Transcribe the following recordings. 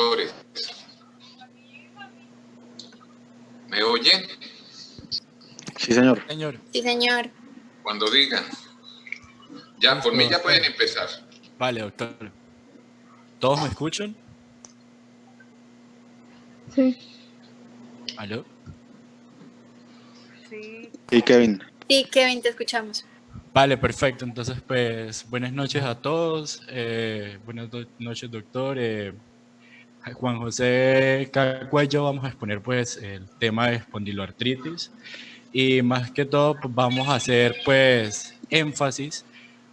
doctores. ¿Me oyen? Sí, señor. Sí, señor. Cuando digan. Ya, por mí ya pueden empezar. Vale, doctor. ¿Todos me escuchan? Sí. ¿Aló? Sí. Sí, Kevin. Sí, Kevin, te escuchamos. Vale, perfecto. Entonces, pues, buenas noches a todos. Buenas noches, doctor. Juan José Cacuello, vamos a exponer, pues, el tema de espondiloartritis. Y más que todo, pues, vamos a hacer, pues, énfasis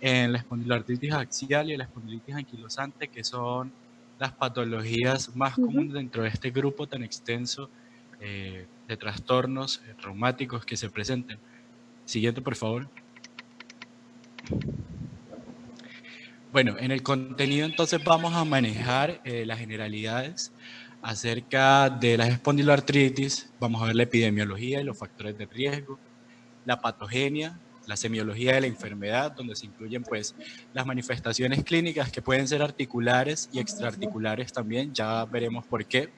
en la espondiloartritis axial y la espondilitis anquilosante, que son las patologías más comunes dentro de este grupo tan extenso de trastornos reumáticos que se presentan. Siguiente, por favor. Bueno, en el contenido entonces vamos a manejar las generalidades acerca de la espondiloartritis. Vamos a ver la epidemiología y los factores de riesgo, la patogenia, la semiología de la enfermedad, donde se incluyen pues las manifestaciones clínicas que pueden ser articulares y extraarticulares también, ya veremos por qué.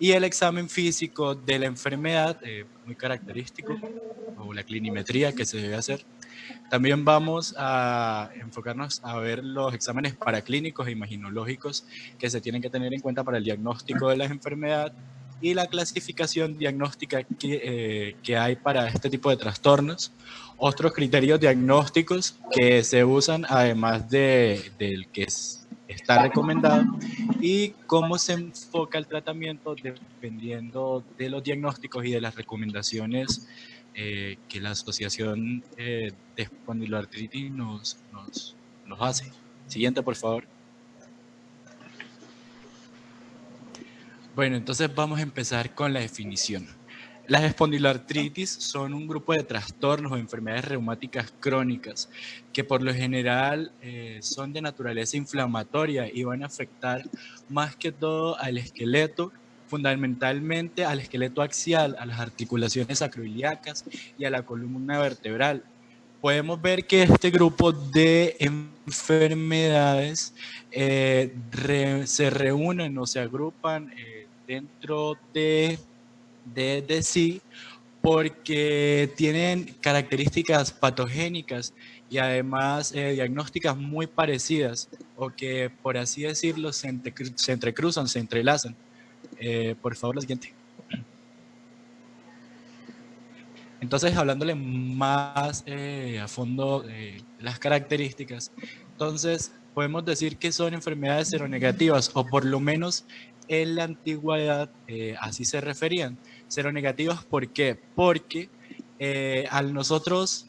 Y el examen físico de la enfermedad, muy característico, o la clinimetría que se debe hacer. También vamos a enfocarnos a ver los exámenes paraclínicos e imaginológicos que se tienen que tener en cuenta para el diagnóstico de la enfermedad y la clasificación diagnóstica que hay para este tipo de trastornos. Otros criterios diagnósticos que se usan además del que está recomendado y cómo se enfoca el tratamiento dependiendo de los diagnósticos y de las recomendaciones que la Asociación de Espondiloartritis nos hace. Siguiente, por favor. Bueno, entonces vamos a empezar con la definición. Las espondiloartritis son un grupo de trastornos o enfermedades reumáticas crónicas que por lo general son de naturaleza inflamatoria y van a afectar más que todo al esqueleto, fundamentalmente al esqueleto axial, a las articulaciones acroiliacas y a la columna vertebral. Podemos ver que este grupo de enfermedades se reúnen o se agrupan dentro de sí porque tienen características patogénicas y además diagnósticas muy parecidas o que, por así decirlo, se entrecruzan, se entrelazan. Por favor, la siguiente. Entonces, hablándole más a fondo de las características, entonces podemos decir que son enfermedades seronegativas, o por lo menos en la antigüedad así se referían. Seronegativas, ¿por qué? Porque al nosotros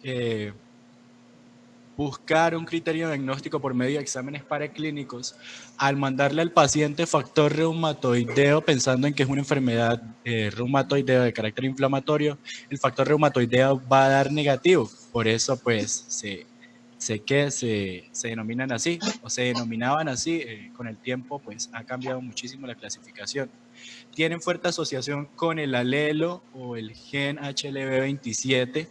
buscar un criterio diagnóstico por medio de exámenes paraclínicos, al mandarle al paciente factor reumatoideo, pensando en que es una enfermedad reumatoidea de carácter inflamatorio, el factor reumatoideo va a dar negativo. Por eso, pues, se denominan así, o se denominaban así. Con el tiempo, pues, ha cambiado muchísimo la clasificación. Tienen fuerte asociación con el alelo o el gen HLB27.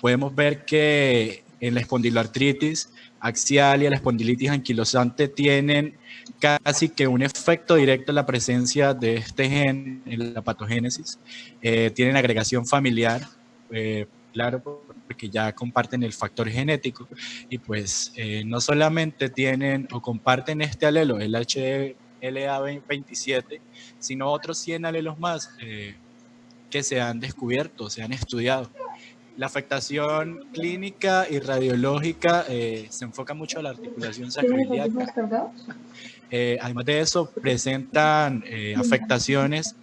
Podemos ver que en la espondiloartritis axial y la espondilitis anquilosante tienen casi que un efecto directo en la presencia de este gen en la patogénesis. Tienen agregación familiar, claro, porque ya comparten el factor genético y pues no solamente tienen o comparten este alelo, el HLA27, sino otros 100 alelos más que se han descubierto, se han estudiado. La afectación clínica y radiológica se enfoca mucho a la articulación sacroiliaca. Además de eso, presentan afectaciones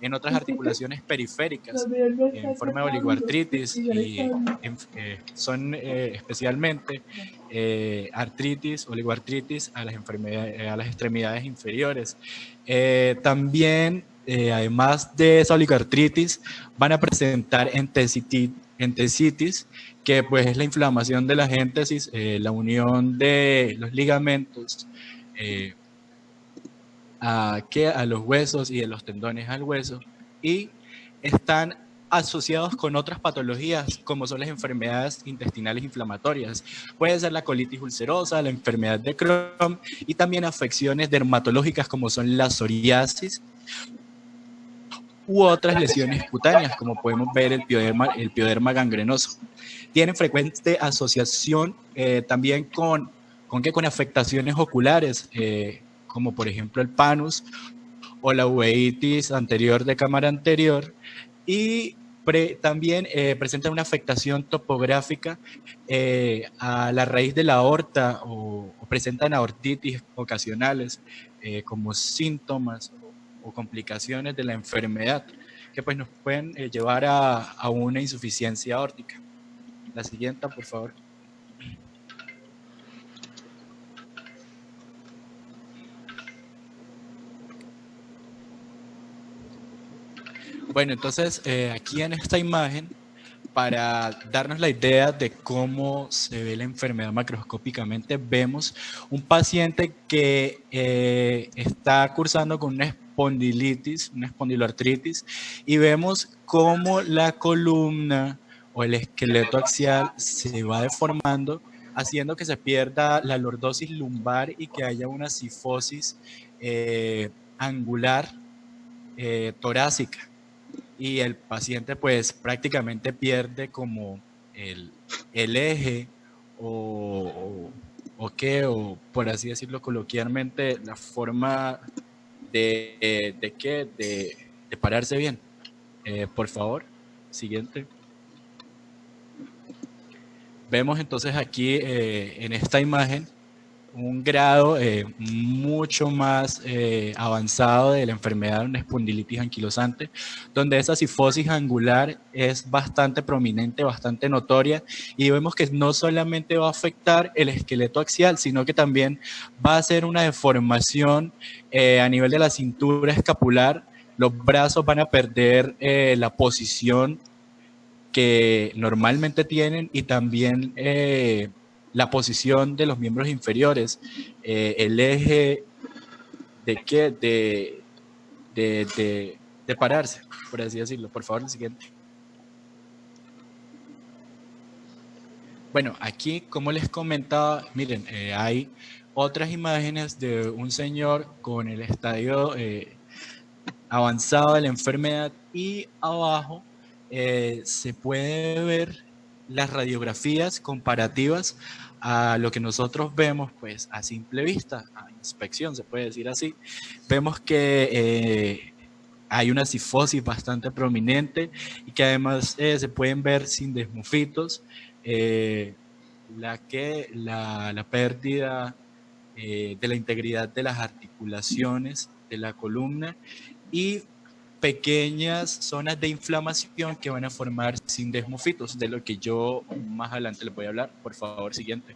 en otras articulaciones periféricas en forma de oligoartritis y son especialmente artritis, oligoartritis a las extremidades inferiores. También, además de esa oligoartritis, van a presentar entesitis, que pues es la inflamación de las éntesis, la unión de los ligamentos a los huesos y de los tendones al hueso, y están asociados con otras patologías, como son las enfermedades intestinales inflamatorias. Puede ser la colitis ulcerosa, la enfermedad de Crohn y también afecciones dermatológicas como son la psoriasis u otras lesiones cutáneas, como podemos ver el pioderma gangrenoso. Tienen frecuente asociación también con afectaciones oculares, como por ejemplo el panus o la uveitis anterior de cámara anterior, y también presentan una afectación topográfica a la raíz de la aorta o presentan aortitis ocasionales como síntomas o complicaciones de la enfermedad que pues nos pueden llevar a una insuficiencia aórtica. La siguiente, por favor. Bueno, entonces aquí en esta imagen, para darnos la idea de cómo se ve la enfermedad macroscópicamente, vemos un paciente que está cursando con una espondilitis, una espondiloartritis, y vemos cómo la columna o el esqueleto axial se va deformando, haciendo que se pierda la lordosis lumbar y que haya una cifosis angular torácica. Y el paciente pues prácticamente pierde como el eje o por así decirlo coloquialmente, la forma de pararse bien. Por favor, siguiente. Vemos entonces aquí en esta imagen un grado mucho más avanzado de la enfermedad de una espondilitis anquilosante, donde esa cifosis angular es bastante prominente, bastante notoria, y vemos que no solamente va a afectar el esqueleto axial, sino que también va a hacer una deformación a nivel de la cintura escapular. Los brazos van a perder la posición que normalmente tienen y también la posición de los miembros inferiores, el eje de pararse, por así decirlo. Por favor, el siguiente. Bueno, aquí, como les comentaba, miren, hay otras imágenes de un señor con el estadio avanzado de la enfermedad y abajo se puede ver las radiografías comparativas a lo que nosotros vemos pues a simple vista, a inspección se puede decir así. Vemos que hay una cifosis bastante prominente y que además se pueden ver sindesmofitos, la pérdida de la integridad de las articulaciones de la columna y pequeñas zonas de inflamación que van a formar sindesmofitos, de lo que yo más adelante les voy a hablar. Por favor, siguiente.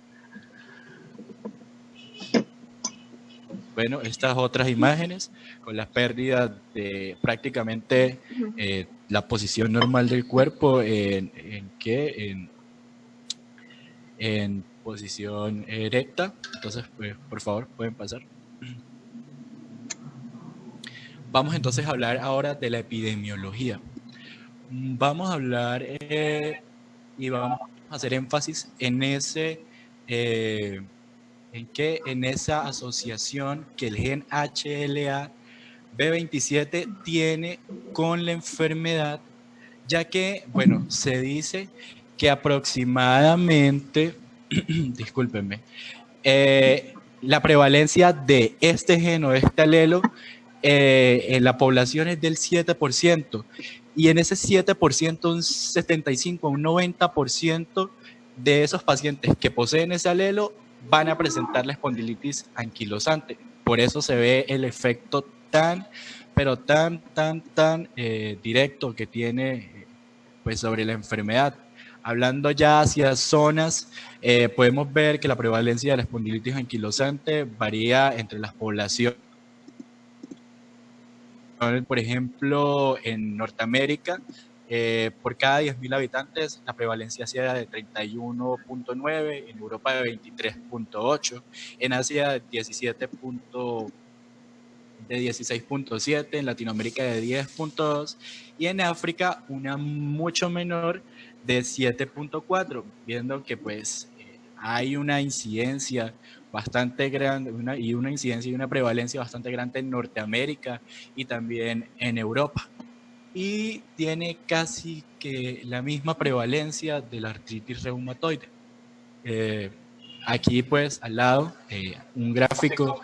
Bueno, estas otras imágenes con las pérdidas de prácticamente la posición normal del cuerpo en posición erecta. Entonces, pues, por favor, pueden pasar. Vamos entonces a hablar ahora de la epidemiología. Vamos a hablar y vamos a hacer énfasis en esa asociación que el gen HLA-B27 tiene con la enfermedad, ya que, bueno, se dice que aproximadamente, discúlpenme, la prevalencia de este gen o de este alelo en la población es del 7%, y en ese 7%, un 75, un 90% de esos pacientes que poseen ese alelo van a presentar la espondilitis anquilosante. Por eso se ve el efecto tan directo que tiene pues, sobre la enfermedad. Hablando ya hacia zonas, podemos ver que la prevalencia de la espondilitis anquilosante varía entre las poblaciones. Por ejemplo, en Norteamérica, por cada 10.000 habitantes, la prevalencia sea de 31.9, en Europa de 23.8, en Asia de 17.9 de 16.7, en Latinoamérica de 10.2 y en África una mucho menor de 7.4, viendo que pues hay una incidencia bastante grande una incidencia y una prevalencia bastante grande en Norteamérica y también en Europa. Y tiene casi que la misma prevalencia de la artritis reumatoide. Aquí pues al lado un gráfico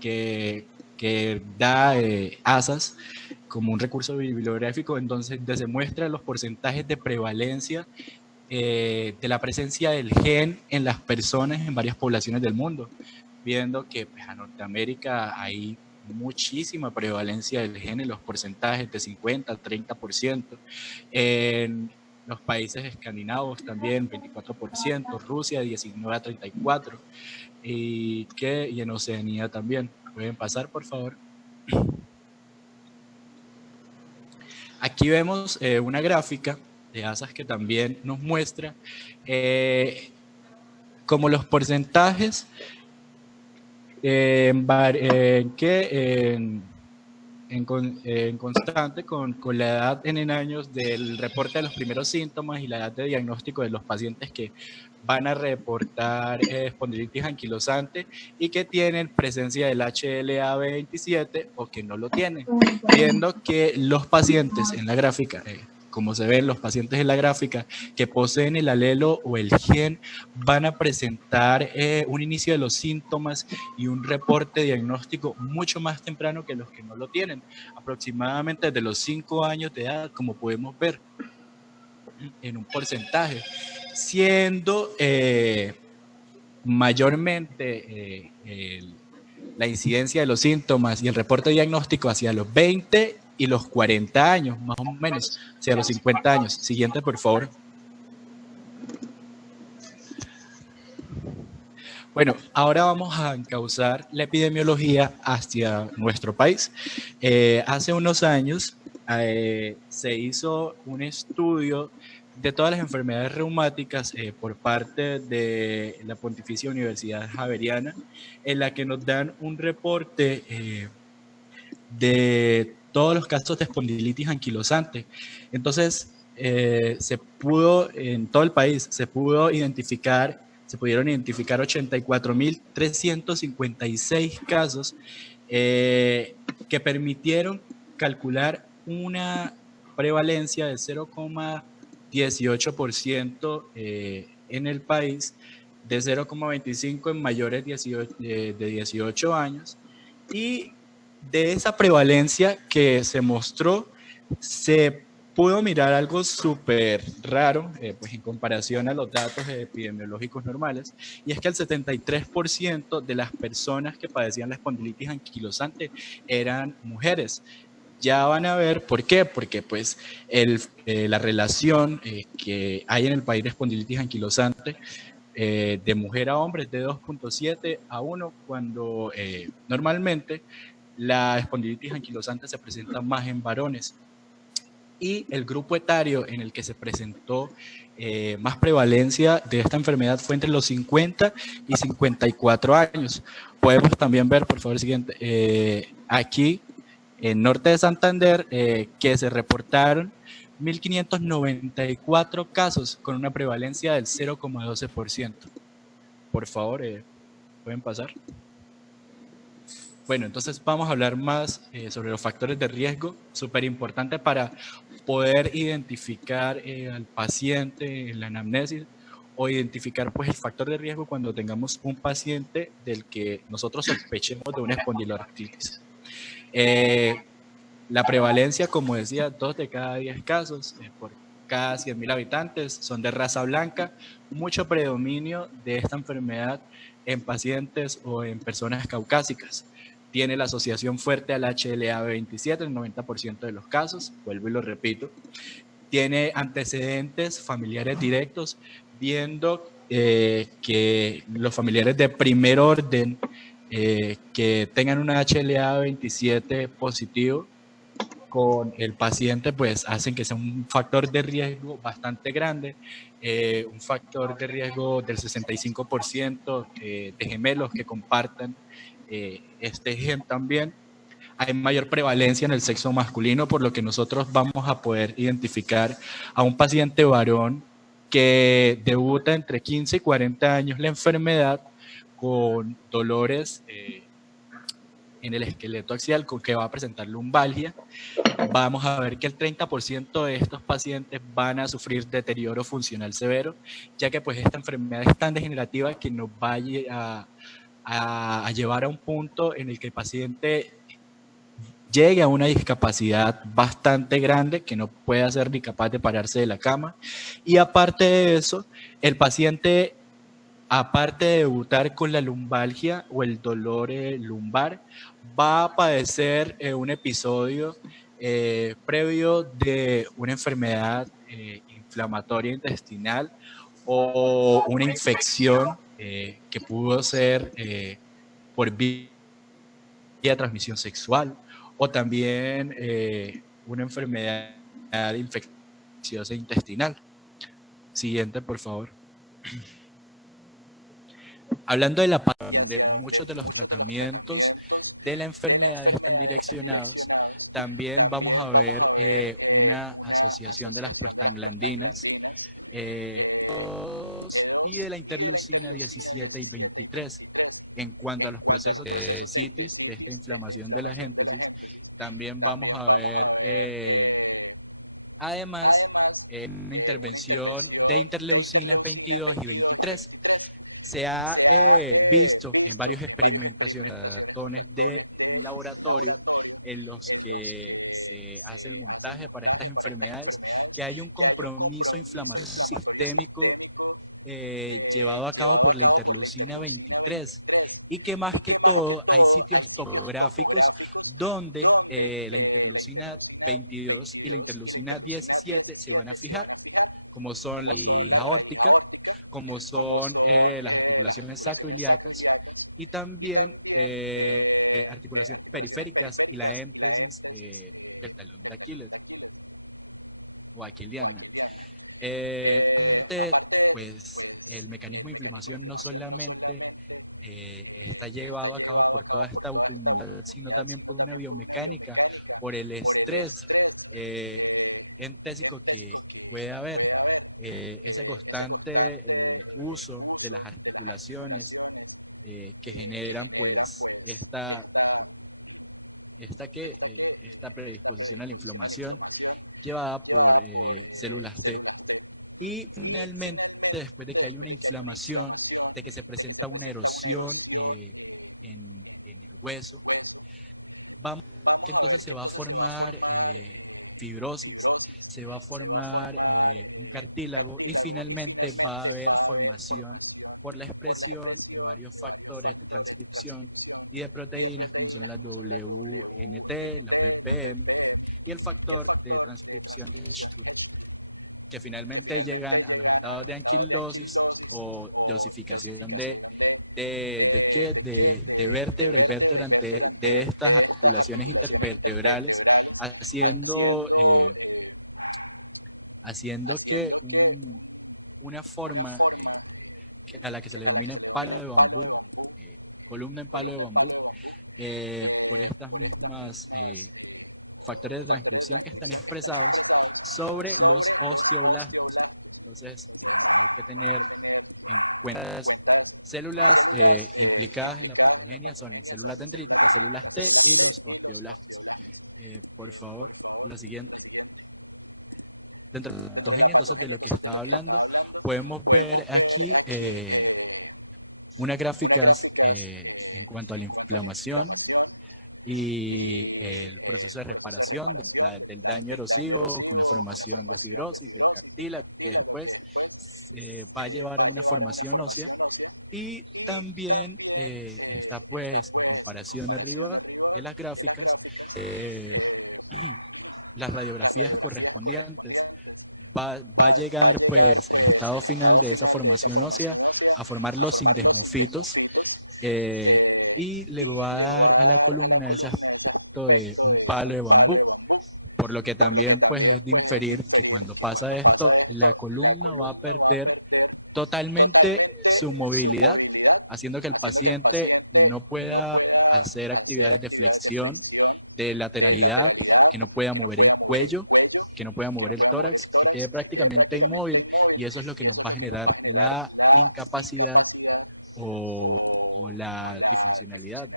que da ASAS como un recurso bibliográfico en donde se muestran los porcentajes de prevalencia de la presencia del gen en las personas en varias poblaciones del mundo, viendo que pues, a Norteamérica hay muchísima prevalencia del gen en los porcentajes de 50 al 30%, en los países escandinavos también 24%, Rusia 19 a 34%, y en Oceanía también. ¿Pueden pasar, por favor? Aquí vemos una gráfica de ASAS que también nos muestra como los porcentajes en constante con la edad en años del reporte de los primeros síntomas y la edad de diagnóstico de los pacientes que van a reportar espondilitis anquilosante y que tienen presencia del HLA-B27 o que no lo tienen, viendo que los pacientes en la gráfica, como se ven los pacientes en la gráfica, que poseen el alelo o el gen, van a presentar un inicio de los síntomas y un reporte diagnóstico mucho más temprano que los que no lo tienen, aproximadamente desde los 5 años de edad, como podemos ver en un porcentaje, siendo mayormente la incidencia de los síntomas y el reporte diagnóstico hacia los 20 y los 40 años, más o menos, hacia los 50 años. Siguiente, por favor. Bueno, ahora vamos a encauzar la epidemiología hacia nuestro país. Hace unos años se hizo un estudio de todas las enfermedades reumáticas por parte de la Pontificia Universidad Javeriana, en la que nos dan un reporte de todos los casos de espondilitis anquilosante. Entonces, se pudo, en todo el país, se pudieron identificar 84.356 casos que permitieron calcular una prevalencia de 0,18% en el país, de 0,25% en mayores de 18 años, y de esa prevalencia que se mostró, se pudo mirar algo súper raro, pues en comparación a los datos epidemiológicos normales, y es que el 73% de las personas que padecían la espondilitis anquilosante eran mujeres. Ya van a ver por qué, porque pues la relación que hay en el país de espondilitis anquilosante de mujer a hombre es de 2.7 a 1, cuando normalmente la espondilitis anquilosante se presenta más en varones. Y el grupo etario en el que se presentó más prevalencia de esta enfermedad fue entre los 50 y 54 años. Podemos también ver, por favor, siguiente, aquí en norte de Santander, que se reportaron 1.594 casos con una prevalencia del 0,12%. Por favor, pueden pasar. Bueno, entonces vamos a hablar más sobre los factores de riesgo, súper importante para poder identificar al paciente en la anamnesis o identificar pues el factor de riesgo cuando tengamos un paciente del que nosotros sospechemos de una espondiloartritis. La prevalencia, como decía, 2 de cada 10 casos por cada 100.000 habitantes son de raza blanca, mucho predominio de esta enfermedad en pacientes o en personas caucásicas. Tiene la asociación fuerte al HLA-B27 en el 90% de los casos, vuelvo y lo repito. Tiene antecedentes familiares directos, viendo que los familiares de primer orden que tengan un HLA-B27 positivo con el paciente, pues hacen que sea un factor de riesgo bastante grande, un factor de riesgo del 65% de gemelos que compartan este gen también, hay mayor prevalencia en el sexo masculino, por lo que nosotros vamos a poder identificar a un paciente varón que debuta entre 15 y 40 años la enfermedad con dolores en el esqueleto axial, con que va a presentar lumbalgia. Vamos a ver que el 30% de estos pacientes van a sufrir deterioro funcional severo, ya que pues esta enfermedad es tan degenerativa que nos va a llevar a un punto en el que el paciente llegue a una discapacidad bastante grande, que no pueda ser ni capaz de pararse de la cama. Y aparte de eso, el paciente, aparte de debutar con la lumbalgia o el dolor lumbar, va a padecer un episodio previo de una enfermedad inflamatoria intestinal o una infección que pudo ser por vía de transmisión sexual, o también una enfermedad infecciosa intestinal. Siguiente, por favor. Hablando de muchos de los tratamientos de la enfermedad están direccionados, también vamos a ver una asociación de las prostaglandinas y de la interleucina 17 y 23. En cuanto a los procesos de citis, de esta inflamación de la géntesis, también vamos a ver, además, una intervención de interleucinas 22 y 23. Se ha visto en varias experimentaciones de laboratorio en los que se hace el montaje para estas enfermedades, que hay un compromiso inflamatorio sistémico llevado a cabo por la interleucina 23, y que más que todo hay sitios topográficos donde la interleucina 22 y la interleucina 17 se van a fijar, como son la aórtica, como son las articulaciones sacroiliacas y también articulaciones periféricas y la éntesis del talón de Aquiles o aquiliana. Pues el mecanismo de inflamación no solamente está llevado a cabo por toda esta autoinmunidad, sino también por una biomecánica, por el estrés entésico que puede haber. Ese constante uso de las articulaciones que generan pues esta predisposición a la inflamación llevada por células T. Y finalmente, después de que hay una inflamación, de que se presenta una erosión en el hueso, que entonces se va a formar fibrosis, se va a formar un cartílago y finalmente va a haber formación por la expresión de varios factores de transcripción y de proteínas como son las WNT, las BPM y el factor de transcripción que finalmente llegan a los estados de anquilosis o de osificación de vértebra y vértebra de estas articulaciones intervertebrales, haciendo que una forma a la que se le denomina palo de bambú, columna en palo de bambú, por estas mismas factores de transcripción que están expresados sobre los osteoblastos. Entonces, hay que tener en cuenta eso. Células implicadas en la patogenia son células dendríticas, células T y los osteoblastos. Por favor, lo siguiente. Dentro de la patogenia, entonces, de lo que estaba hablando, podemos ver aquí unas gráficas en cuanto a la inflamación y el proceso de reparación del daño erosivo con la formación de fibrosis del cartílago, que después va a llevar a una formación ósea. Y también está pues en comparación arriba de las gráficas las radiografías correspondientes. Va a llegar pues el estado final de esa formación ósea a formar los sindesmofitos y le va a dar a la columna ese aspecto de un palo de bambú, por lo que también pues es de inferir que cuando pasa esto la columna va a perder totalmente su movilidad, haciendo que el paciente no pueda hacer actividades de flexión, de lateralidad, que no pueda mover el cuello, que no pueda mover el tórax, que quede prácticamente inmóvil, y eso es lo que nos va a generar la incapacidad o la disfuncionalidad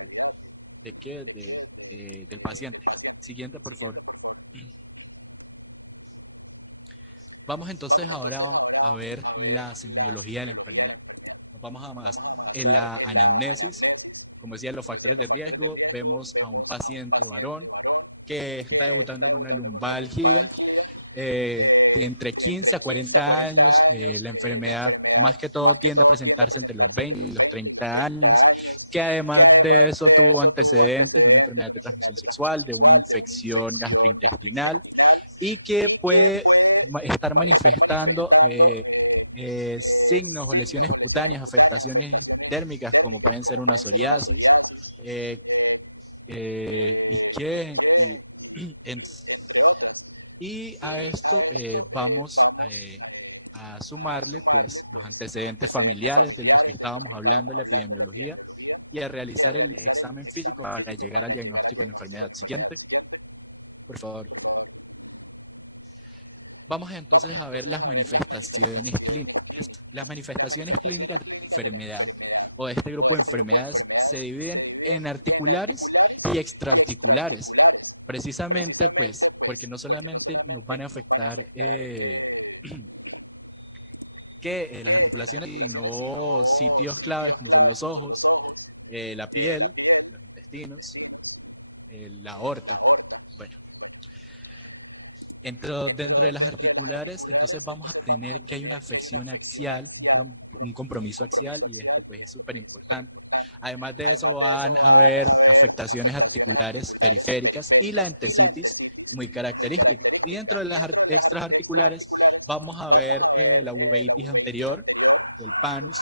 del paciente. Siguiente, por favor. Vamos entonces ahora a ver la semiología de la enfermedad. Nos vamos a más en la anamnesis. Como decía, los factores de riesgo. Vemos a un paciente varón que está debutando con una lumbalgia. Entre 15 a 40 años, la enfermedad más que todo tiende a presentarse entre los 20 y los 30 años, que además de eso tuvo antecedentes de una enfermedad de transmisión sexual, de una infección gastrointestinal, y que puede estar manifestando signos o lesiones cutáneas, afectaciones dérmicas, como pueden ser una psoriasis, y a esto vamos a sumarle pues los antecedentes familiares de los que estábamos hablando en la epidemiología y a realizar el examen físico para llegar al diagnóstico de la enfermedad. Siguiente, por favor. Vamos entonces a ver las manifestaciones clínicas. Las manifestaciones clínicas de la enfermedad o de este grupo de enfermedades se dividen en articulares y extraarticulares. Precisamente, pues, porque no solamente nos van a afectar las articulaciones, sino sitios claves como son los ojos, la piel, los intestinos, la aorta. Bueno, dentro de las articulares, entonces vamos a tener que hay una afección axial, un compromiso axial, y esto pues es súper importante. Además de eso van a haber afectaciones articulares periféricas y la entesitis, muy característica. Y dentro de las extraarticulares vamos a ver la uveitis anterior, o el paño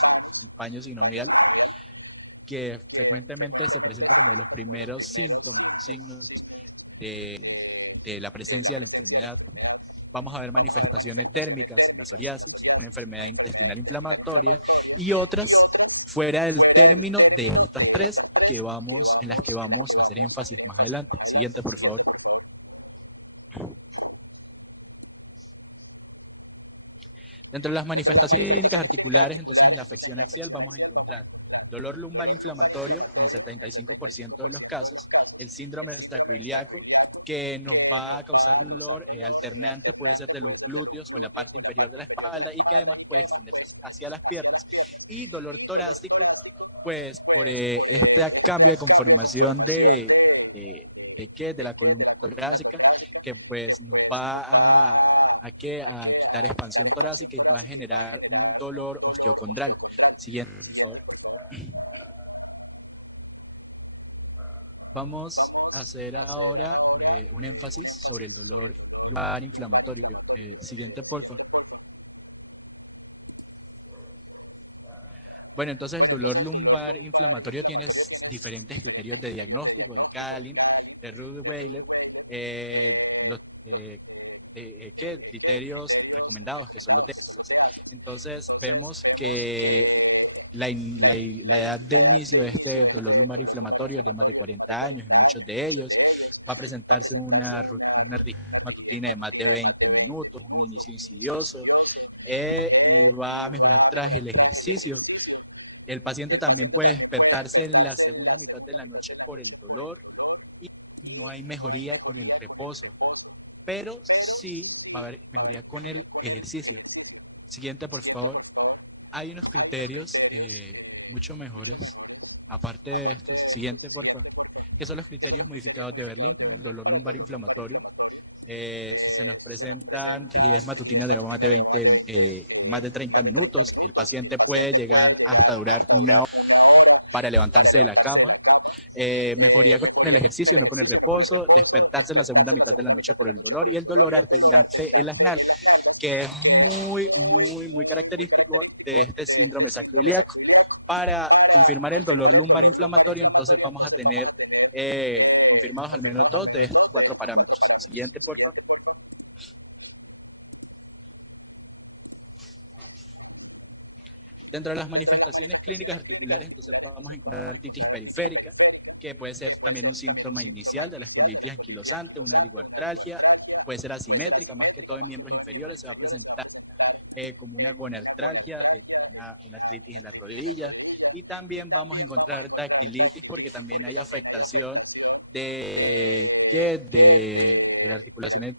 sinovial, que frecuentemente se presenta como de los primeros síntomas, signos de la presencia de la enfermedad. Vamos a ver manifestaciones térmicas, la psoriasis, una enfermedad intestinal inflamatoria, y otras fuera del término de estas tres en las que vamos a hacer énfasis más adelante. Siguiente, por favor. Dentro de las manifestaciones clínicas articulares, entonces en la afección axial vamos a encontrar dolor lumbar inflamatorio en el 75% de los casos, el síndrome sacroiliaco, que nos va a causar dolor alternante, puede ser de los glúteos o en la parte inferior de la espalda, y que además puede extenderse hacia las piernas, y dolor torácico, pues por este cambio de conformación de la columna torácica, que pues nos va a quitar expansión torácica y va a generar un dolor osteocondral. Siguiente, por favor. Vamos a hacer ahora un énfasis sobre el dolor lumbar inflamatorio. Siguiente, por favor. Bueno, entonces el dolor lumbar inflamatorio tiene diferentes criterios de diagnóstico, de Kalin, de Rudd-Weiler, criterios recomendados, que son los de esos. Entonces vemos que la edad de inicio de este dolor lumbar inflamatorio es de más de 40 años, en muchos de ellos. Va a presentarse una rigidez matutina de más de 20 minutos, un inicio insidioso, y va a mejorar tras el ejercicio. El paciente también puede despertarse en la segunda mitad de la noche por el dolor y no hay mejoría con el reposo, pero sí va a haber mejoría con el ejercicio. Siguiente, por favor. Hay unos criterios mucho mejores, aparte de estos. Siguiente, por favor, que son los criterios modificados de Berlín, dolor lumbar inflamatorio. Se nos presentan rigidez matutina de más de 30 minutos. El paciente puede llegar hasta durar 1 hora para levantarse de la cama. Mejoría con el ejercicio, no con el reposo. Despertarse en la segunda mitad de la noche por el dolor, y el dolor alternante en las nalgas, que es muy, muy, muy característico de este síndrome sacroiliaco. Para confirmar el dolor lumbar inflamatorio, entonces vamos a tener confirmados al menos 2 de estos 4 parámetros. Siguiente, por favor. Dentro de las manifestaciones clínicas articulares, entonces vamos a encontrar artritis periférica, que puede ser también un síntoma inicial de la espondilitis anquilosante, una oligoartralgia, puede ser asimétrica, más que todo en miembros inferiores, se va a presentar como una gonartralgia, una artritis en la rodilla, y también vamos a encontrar dactilitis porque también hay afectación de las articulaciones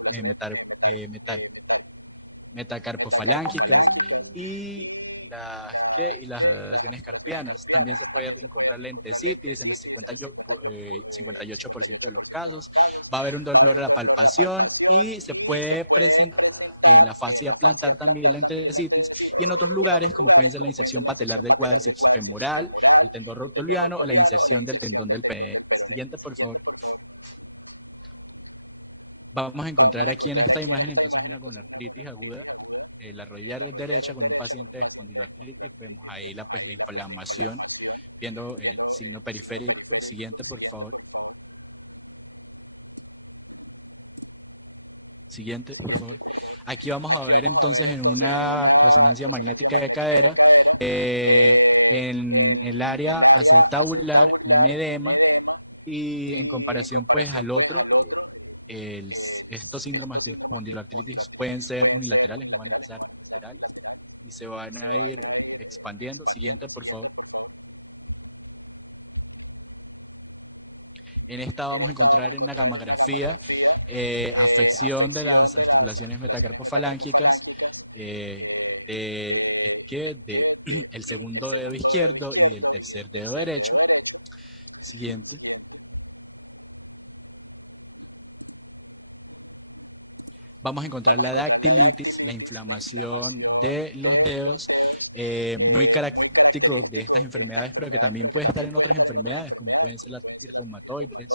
metacarpofalángicas y las articulaciones carpianas. También se puede encontrar lentecitis en el 58% de los casos. Va a haber un dolor a la palpación y se puede presentar en la fascia plantar también la lentecitis y en otros lugares como pueden ser la inserción patelar del cuádriceps femoral, el tendón rotuliano o la inserción del tendón del pene. Siguiente, por favor. Vamos a encontrar aquí en esta imagen entonces una gonartritis aguda, la rodilla derecha con un paciente de espondiloartritis. Vemos ahí la inflamación, viendo el signo periférico. Siguiente, por favor. Siguiente, por favor. Aquí vamos a ver entonces en una resonancia magnética de cadera, en el área acetabular, un edema, y en comparación pues al otro, estos síndromes de espondiloartritis pueden ser unilaterales, no van a empezar laterales y se van a ir expandiendo. Siguiente, por favor. En esta vamos a encontrar en la gamografía afección de las articulaciones metacarpofalángicas, de el segundo dedo izquierdo y del tercer dedo derecho. Siguiente. Vamos a encontrar la dactilitis, la inflamación de los dedos, muy característico de estas enfermedades, pero que también puede estar en otras enfermedades, como pueden ser la artritis reumatoide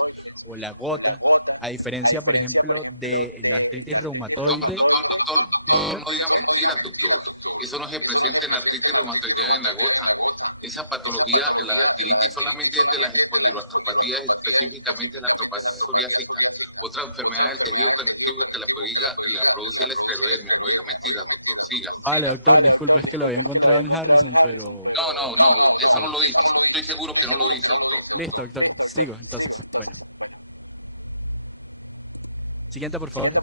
o la gota, a diferencia, por ejemplo, de la artritis reumatoide. Doctor, no diga mentiras, doctor. Eso no se presenta en artritis reumatoidea en la gota. Esa patología, la dactilitis, solamente es de las espondiloartropatías, específicamente la artropatía psoriásica. Otra enfermedad del tejido conectivo que la produce la esclerodermia. No diga mentiras, doctor, siga. Vale, doctor, disculpe, es que lo había encontrado en Harrison, pero... No, eso no lo dice. Estoy seguro que no lo dice, doctor. Listo, doctor, sigo, entonces, bueno. Siguiente, por favor.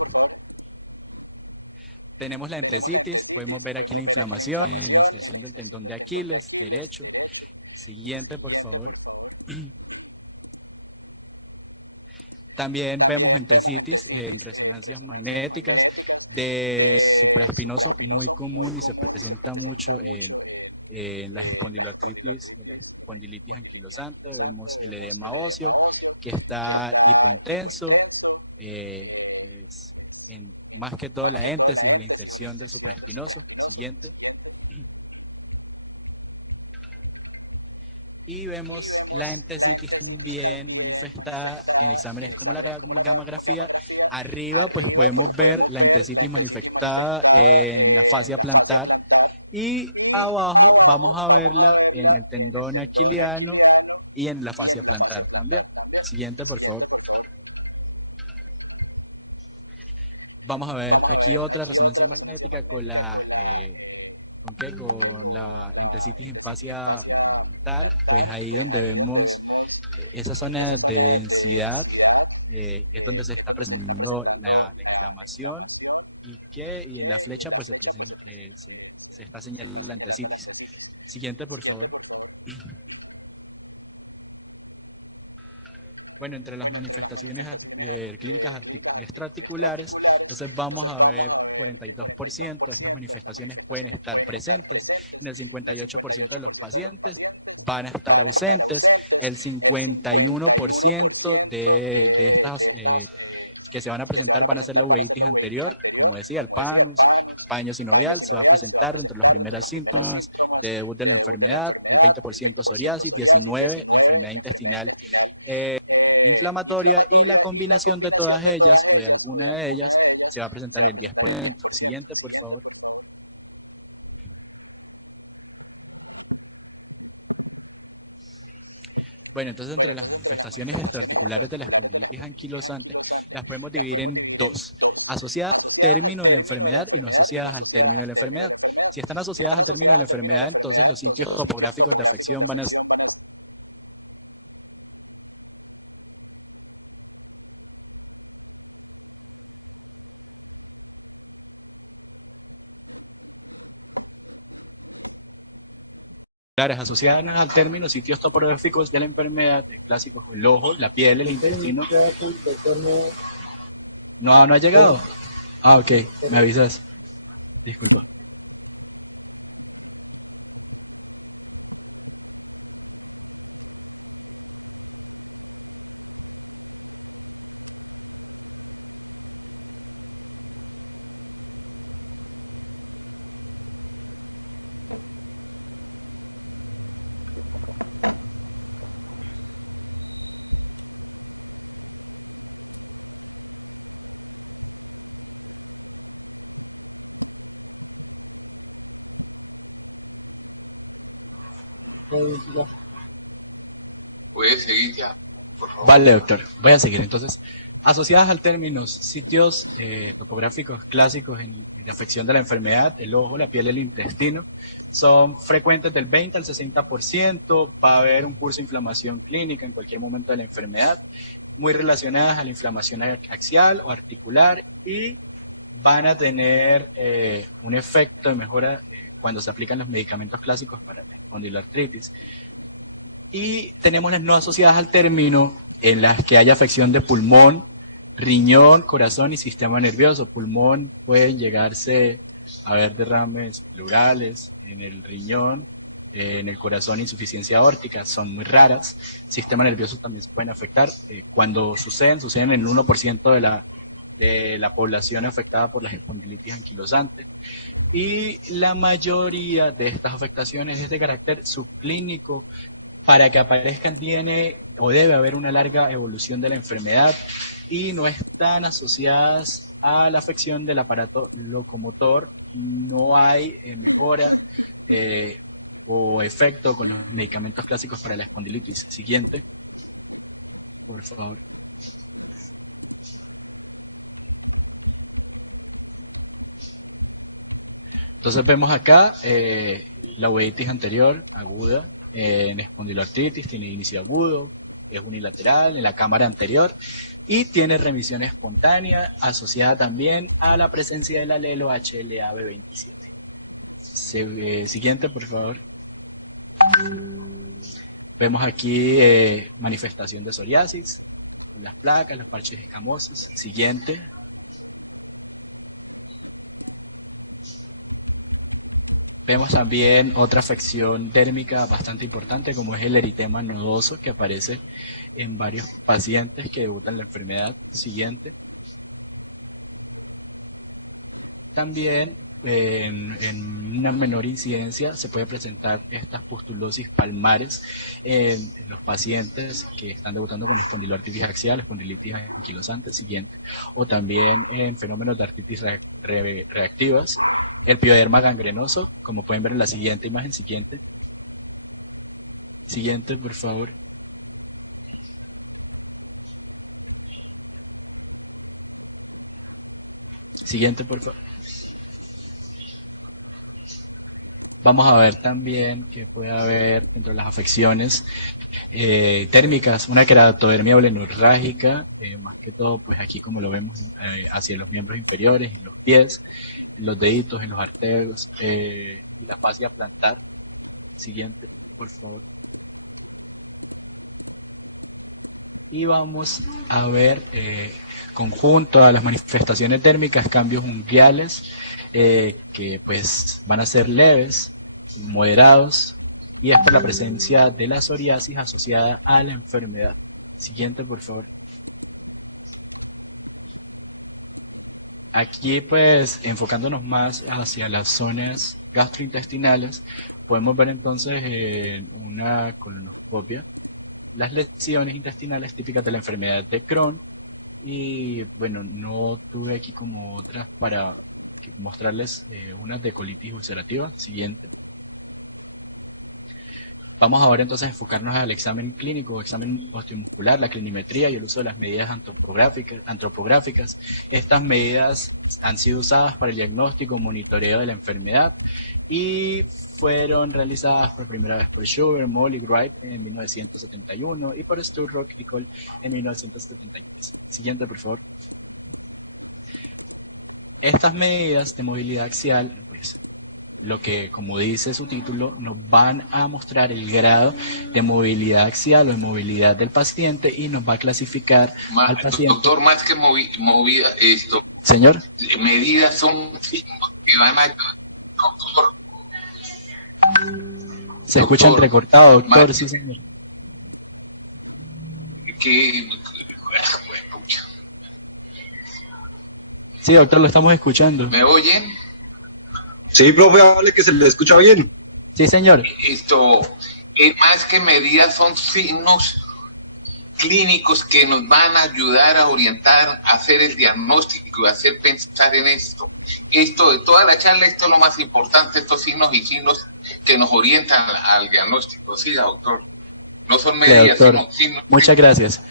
Tenemos la entesitis, podemos ver aquí la inflamación, la inserción del tendón de Aquiles derecho. Siguiente, por favor. También vemos entesitis en resonancias magnéticas de supraespinoso, muy común y se presenta mucho en la espondiloartritis y la espondilitis anquilosante. Vemos el edema óseo que está hipointenso, pues, más que todo la éntesis o la inserción del supraespinoso. Siguiente. Y vemos la entesitis también manifestada en exámenes como la gamografía. Arriba pues podemos ver la entesitis manifestada en la fascia plantar y abajo vamos a verla en el tendón aquiliano y en la fascia plantar también. Siguiente, por favor. Vamos a ver aquí otra resonancia magnética con la entesitis en fascia plantar, pues ahí donde vemos esa zona de densidad, es donde se está presentando la inflamación y en la flecha pues se está señalando la entesitis. Siguiente, por favor. Bueno, entre las manifestaciones clínicas extraarticulares, entonces vamos a ver 42% de estas manifestaciones pueden estar presentes, en el 58% de los pacientes van a estar ausentes, el 51% de estas que se van a presentar van a ser la uveitis anterior, como decía, el panus, paño sinovial, se va a presentar dentro de los primeros síntomas de debut de la enfermedad, el 20% psoriasis, 19% la enfermedad intestinal inflamatoria y la combinación de todas ellas o de alguna de ellas se va a presentar el 10%. Siguiente, por favor. Bueno, entonces entre las manifestaciones extraarticulares de la espondilitis anquilosante las podemos dividir en dos, asociadas al término de la enfermedad y no asociadas al término de la enfermedad. Si están asociadas al término de la enfermedad, entonces los sitios topográficos de afección van a asociadas al término sitios topográficos de la enfermedad, clásicos como el ojo, la piel, el intestino. No ha llegado. Ah, ok, me avisas. Disculpa. Puedes seguir ya, por favor. Vale, doctor. Voy a seguir. Entonces, asociadas al término sitios topográficos clásicos en la afección de la enfermedad, el ojo, la piel, el intestino, son frecuentes del 20 al 60%. Va a haber un curso de inflamación clínica en cualquier momento de la enfermedad, muy relacionadas a la inflamación axial o articular, y van a tener un efecto de mejora cuando se aplican los medicamentos clásicos para la espondiloartritis. Y tenemos las no asociadas al término en las que haya afección de pulmón, riñón, corazón y sistema nervioso. Pulmón pueden llegarse a ver derrames pleurales, en el riñón, en el corazón insuficiencia aórtica, son muy raras. Sistema nervioso también se pueden afectar. Cuando suceden en el 1% de la población afectada por las espondilitis anquilosantes. Y la mayoría de estas afectaciones es de carácter subclínico. Para que aparezcan tiene o debe haber una larga evolución de la enfermedad y no están asociadas a la afección del aparato locomotor. No hay mejora o efecto con los medicamentos clásicos para la espondilitis. Siguiente, por favor. Entonces vemos acá la uveitis anterior aguda en espondiloartritis, tiene inicio agudo, es unilateral en la cámara anterior y tiene remisión espontánea asociada también a la presencia del alelo HLA-B27. Siguiente, por favor. Vemos aquí manifestación de psoriasis, las placas, los parches escamosos. Siguiente. Vemos también otra afección dérmica bastante importante, como es el eritema nodoso, que aparece en varios pacientes que debutan la enfermedad. Siguiente. También en una menor incidencia se puede presentar estas pustulosis palmares en los pacientes que están debutando con espondiloartritis axial, espondilitis anquilosante. Siguiente. O también en fenómenos de artritis reactivas. El pioderma gangrenoso, como pueden ver en la siguiente imagen. Siguiente. Siguiente, por favor. Siguiente, por favor. Vamos a ver también que puede haber dentro de las afecciones térmicas, una keratodermia blenorrágica, más que todo, pues aquí como lo vemos, hacia los miembros inferiores y los pies, en los deditos, en los arterios y la fascia plantar. Siguiente, por favor. Y vamos a ver conjunto a las manifestaciones térmicas, cambios unguiales que pues van a ser leves, moderados, y es por la presencia de la psoriasis asociada a la enfermedad. Siguiente, por favor. Aquí, pues, enfocándonos más hacia las zonas gastrointestinales, podemos ver entonces en una colonoscopia las lesiones intestinales típicas de la enfermedad de Crohn. Y bueno, no tuve aquí como otras para mostrarles unas de colitis ulcerativa. Siguiente. Vamos ahora entonces a enfocarnos al examen clínico, examen osteomuscular, la clinimetría y el uso de las medidas antropográficas. Estas medidas han sido usadas para el diagnóstico y monitoreo de la enfermedad y fueron realizadas por primera vez por Sugar, Moll y Wright en 1971 y por Sturrock y Cole en 1973. Siguiente, por favor. Estas medidas de movilidad axial, pues, lo que, como dice su título, nos van a mostrar el grado de movilidad axial o de movilidad del paciente y nos va a clasificar al paciente. Doctor, más que movida, Señor. Medidas son signos que van a ayudar. Doctor. Se escucha entrecortado, doctor, sí, señor. Sí, doctor, lo estamos escuchando. ¿Me oyen? Sí, profe, hable que se le escucha bien. Sí, señor. Más que medidas son signos clínicos que nos van a ayudar a orientar, a hacer el diagnóstico y a hacer pensar en esto. Esto de toda la charla, esto es lo más importante, estos signos y signos que nos orientan al diagnóstico. Sí, doctor. No son medidas, sino signos. Muchas gracias.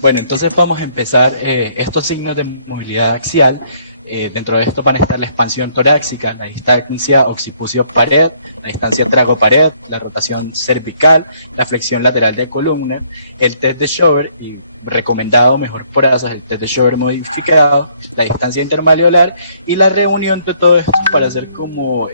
Bueno, entonces vamos a empezar estos signos de movilidad axial. Dentro de esto van a estar la expansión torácica, la distancia occipucio-pared, la distancia trago-pared, la rotación cervical, la flexión lateral de columna, el test de Schober, y recomendado mejor por ASAS, el test de Schober modificado, la distancia intermalleolar y la reunión de todo esto para hacer como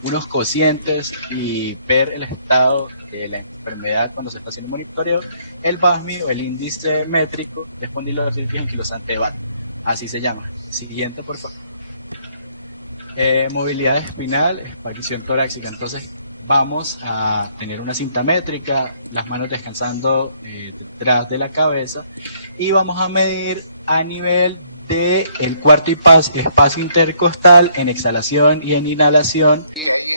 unos cocientes y ver el estado de la enfermedad cuando se está haciendo monitoreo, el BASMI o el índice métrico de espondiloartritis anquilosante de Bath. Así se llama. Siguiente, por favor. Movilidad espinal, expansión torácica. Entonces, vamos a tener una cinta métrica, las manos descansando detrás de la cabeza, y vamos a medir a nivel del cuarto espacio intercostal en exhalación y en inhalación.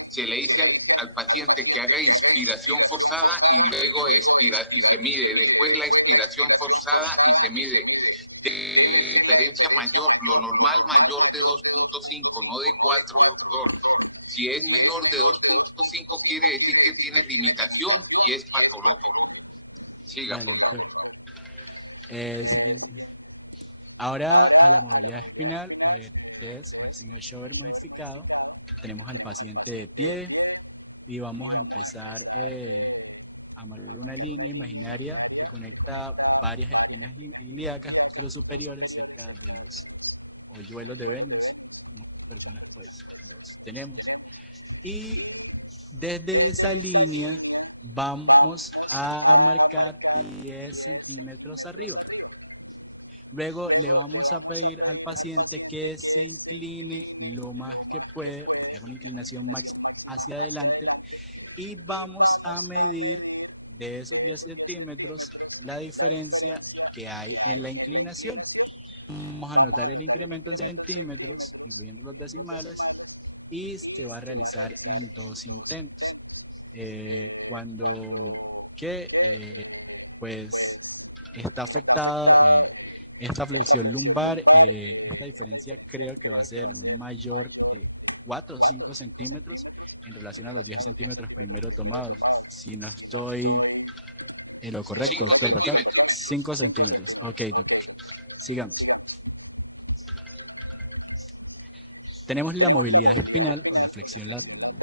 Se le dice al paciente que haga inspiración forzada y luego expira y se mide. Después la expiración forzada y se mide. De diferencia mayor, lo normal mayor de 2.5, no de 4, doctor. Si es menor de 2.5 quiere decir que tiene limitación y es patológico. Siga, por favor. Siguiente. Ahora a la movilidad espinal, test o el signo de Schober modificado. Tenemos al paciente de pie y vamos a empezar a marcar una línea imaginaria que conecta varias espinas ilíacas superiores cerca de los hoyuelos de Venus. Muchas personas pues los tenemos. Y desde esa línea vamos a marcar 10 centímetros arriba. Luego le vamos a pedir al paciente que se incline lo más que puede, que haga una inclinación máxima hacia adelante, y vamos a medir de esos 10 centímetros la diferencia que hay en la inclinación. Vamos a anotar el incremento en centímetros, incluyendo los decimales, y se va a realizar en 2 intentos. Cuando pues está afectada esta flexión lumbar, esta diferencia creo que va a ser mayor de 4 o 5 centímetros en relación a los 10 centímetros primero tomados. Si no estoy en lo correcto, doctor, ¿verdad? 5 centímetros. Ok, doctor. Sigamos. Tenemos la movilidad espinal o la flexión lateral,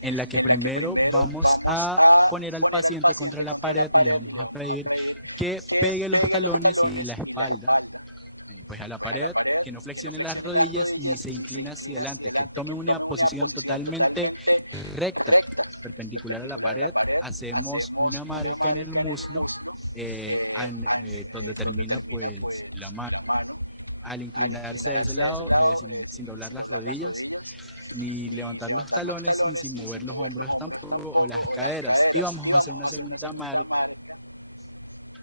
en la que primero vamos a poner al paciente contra la pared y le vamos a pedir que pegue los talones y la espalda pues a la pared, que no flexione las rodillas ni se incline hacia adelante, que tome una posición totalmente recta, perpendicular a la pared. Hacemos una marca en el muslo donde termina pues la mano. Al inclinarse de ese lado, sin doblar las rodillas, ni levantar los talones y sin mover los hombros tampoco o las caderas. Y vamos a hacer una segunda marca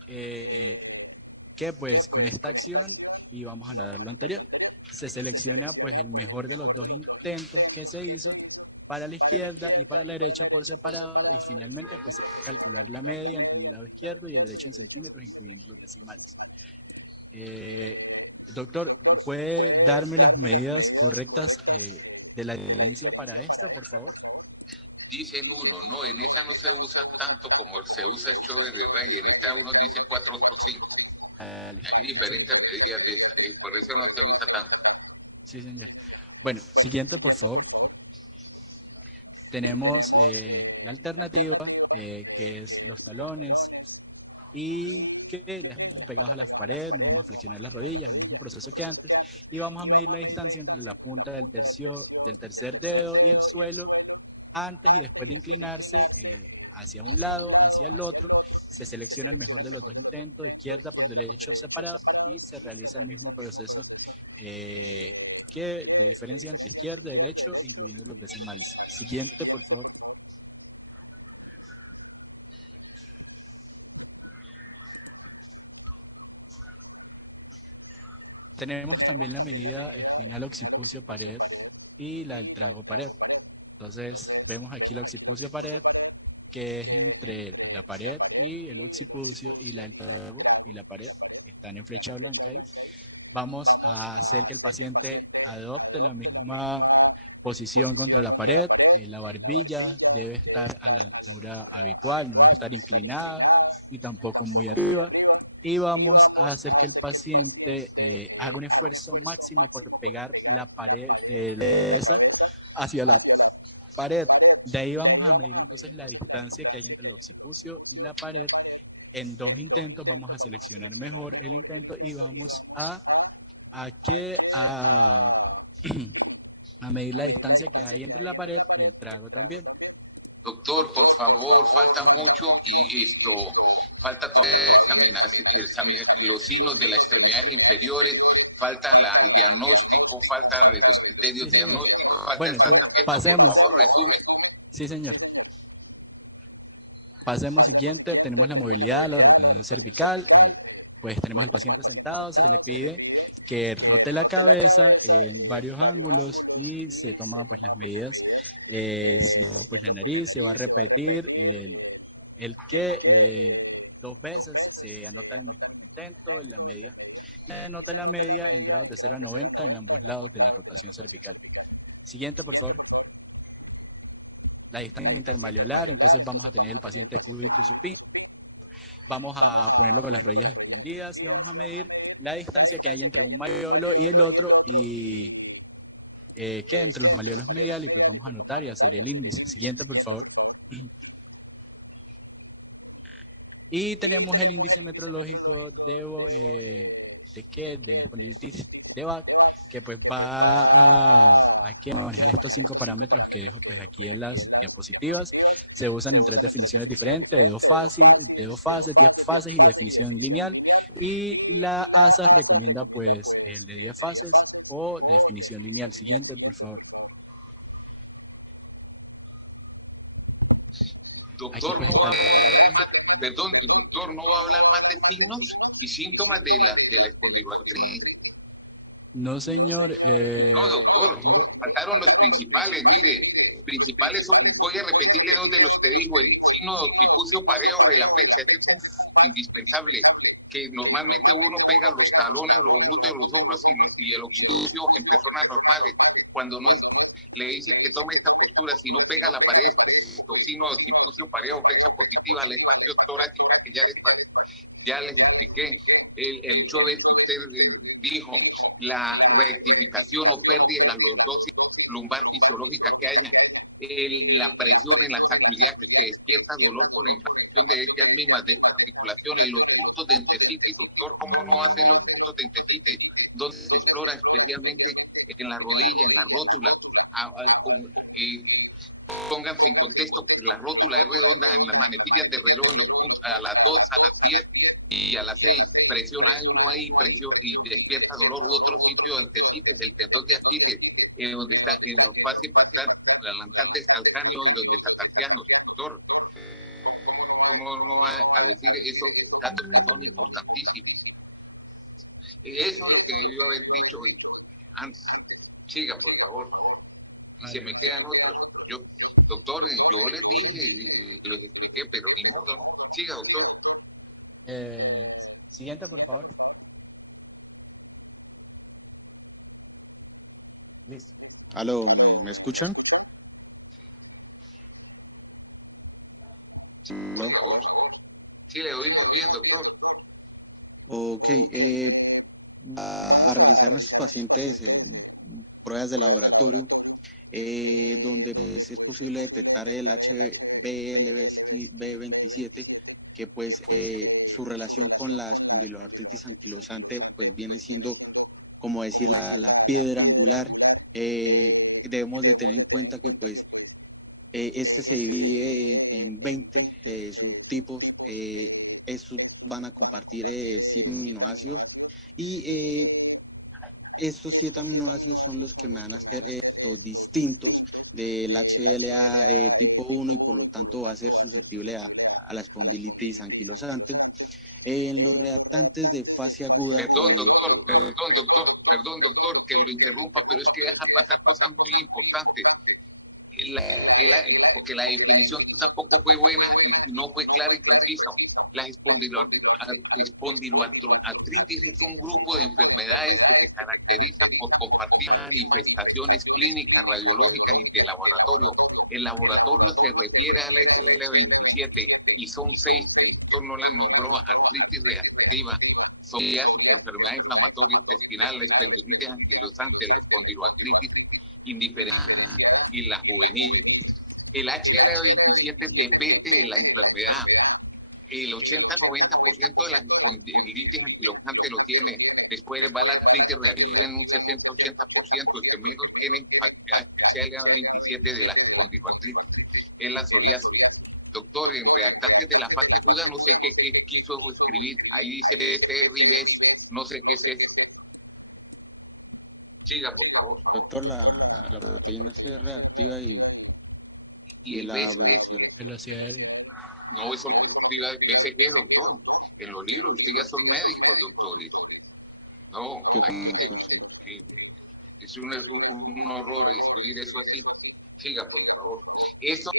que pues con esta acción, y vamos a dar lo anterior, se selecciona pues el mejor de los 2 intentos que se hizo para la izquierda y para la derecha por separado, y finalmente pues calcular la media entre el lado izquierdo y el derecho en centímetros, incluyendo los decimales. Doctor, ¿puede darme las medidas correctas de la diferencia para esta, por favor? Dicen uno, no, en esa no se usa tanto como se usa el Schober de Rey, en esta uno dice 4, otro 5. Hay diferentes medidas de esa, y por eso no se usa tanto. Sí, señor. Bueno, siguiente, por favor. Tenemos la alternativa, que es los talones, y que les pegados a la pared, no vamos a flexionar las rodillas, el mismo proceso que antes, y vamos a medir la distancia entre la punta del tercer dedo y el suelo antes y después de inclinarse hacia un lado, hacia el otro. Se selecciona el mejor de los dos intentos, izquierda por derecho separados, y se realiza el mismo proceso de diferencia entre izquierda y derecho, incluyendo los decimales. Siguiente, por favor. Tenemos también la medida espinal occipucio pared y la del trago pared. Entonces vemos aquí la occipucio pared, que es entre pues, la pared y el occipucio, y la del trago y la pared están en flecha blanca ahí. Vamos a hacer que el paciente adopte la misma posición contra la pared. La barbilla debe estar a la altura habitual, no debe estar inclinada y tampoco muy arriba. Y vamos a hacer que el paciente haga un esfuerzo máximo por pegar la pared hacia la pared. De ahí vamos a medir entonces la distancia que hay entre el occipucio y la pared. En 2 intentos vamos a seleccionar mejor el intento y vamos a medir la distancia que hay entre la pared y el trago también. Doctor, por favor, falta mucho y falta todavía examinar los signos de las extremidades inferiores, falta el diagnóstico, falta los criterios diagnósticos, falta bueno, el tratamiento. pasemos. Por favor, resume. Sí, señor. Pasemos siguiente, tenemos la movilidad, la rotación cervical. Pues tenemos al paciente sentado, se le pide que rote la cabeza en varios ángulos y se toman pues las medidas. Si pues la nariz se va a repetir el que 2 veces se anota el mejor intento, la media, se anota la media en grados de 0 a 90 en ambos lados de la rotación cervical. Siguiente, por favor. La distancia intermalleolar, entonces vamos a tener el paciente cúbito supino. Vamos a ponerlo con las rodillas extendidas y vamos a medir la distancia que hay entre un malleolo y el otro y que entre los malleolos mediales, y pues vamos a anotar y hacer el índice. Siguiente, por favor. Y tenemos el índice metrológico de espondilitis de Bach, que pues hay que manejar estos 5 parámetros que dejo pues aquí en las diapositivas. Se usan en 3 definiciones diferentes, de 2 fases, 10 fases y definición lineal. Y la ASA recomienda pues el de 10 fases o definición lineal. Siguiente, por favor. Doctor, doctor, no va a hablar más de signos y síntomas de la espondiloartritis. No, señor. No, doctor, faltaron los principales. Mire, principales, voy a repetirle 2 de los que dijo: el signo de occipucio pareo de la flecha. Este es un indispensable, que normalmente uno pega los talones, los glúteos, los hombros y el occipucio en personas normales. Cuando no es, le dicen que tome esta postura, si no pega la pared, signo de occipucio pareo, flecha positiva, la expansión torácica que ya les expliqué. El hecho de que usted dijo, la rectificación o pérdida de los dosis lumbar fisiológica que haya, la presión en las actividades que despierta dolor por la inflamación de ellas mismas, de estas articulaciones, los puntos de entesitis. Doctor, ¿cómo no hace los puntos de entesitis? Donde se explora especialmente en la rodilla, en la rótula. Pónganse en contexto que la rótula es redonda en las manecillas de reloj, en los puntos a las 2, a las 10 y a las 6. Presiona uno ahí, presión y despierta dolor. U otro sitio de entesitis, del tendón de Aquiles, donde está en los fases palancantes calcáneo y los metatarsianos. Doctor, ¿cómo no va a decir esos datos que son importantísimos? Eso es lo que debió haber dicho antes. Siga, por favor. Y se me quedan otros. Doctor, yo les dije, les expliqué, pero ni modo, ¿no? Siga, doctor. Siguiente, por favor. Listo. Aló, ¿me escuchan? Por favor. Sí, le oímos bien, doctor. Ok, a realizar a nuestros pacientes pruebas de laboratorio, donde pues, es posible detectar el HbL27 que pues su relación con la espondiloartritis anquilosante pues viene siendo, como decir, la piedra angular. Debemos de tener en cuenta que pues este se divide en 20 subtipos. Estos van a compartir 7 aminoácidos y estos 7 aminoácidos son los que me van a hacer estos distintos del HLA tipo 1 y por lo tanto va a ser susceptible a la espondilitis anquilosante. En los reactantes de fase aguda... Perdón, doctor, que lo interrumpa, pero es que deja pasar cosas muy importantes. Porque la definición tampoco fue buena y no fue clara y precisa. La espondiloartritis es un grupo de enfermedades que se caracterizan por compartir manifestaciones clínicas, radiológicas y de laboratorio. El laboratorio se refiere a la HL27 y son 6 que el doctor no la nombró: artritis reactiva, psoriásica, enfermedad inflamatoria intestinal, la espondilitis anquilosante, la espondiloartritis indiferente y la juvenil. El HL27 depende de la enfermedad. El 80-90% de las espondilitis anquilosante lo tiene. Después va la artritis reactiva en un 60-80%. El que menos tiene HL27 de la espondiloartritis es la psoriasis. Doctor, en reactantes de la fase aguda, no sé qué quiso escribir. Ahí dice CRIBES, no sé qué es eso. Siga, por favor. Doctor, la proteína C reactiva y el la velocidad. Velocidad. No, eso no escriba BCG, doctor. En los libros, ustedes ya son médicos, doctores. No, ahí dice, es un horror escribir eso así. Siga, por favor. Estos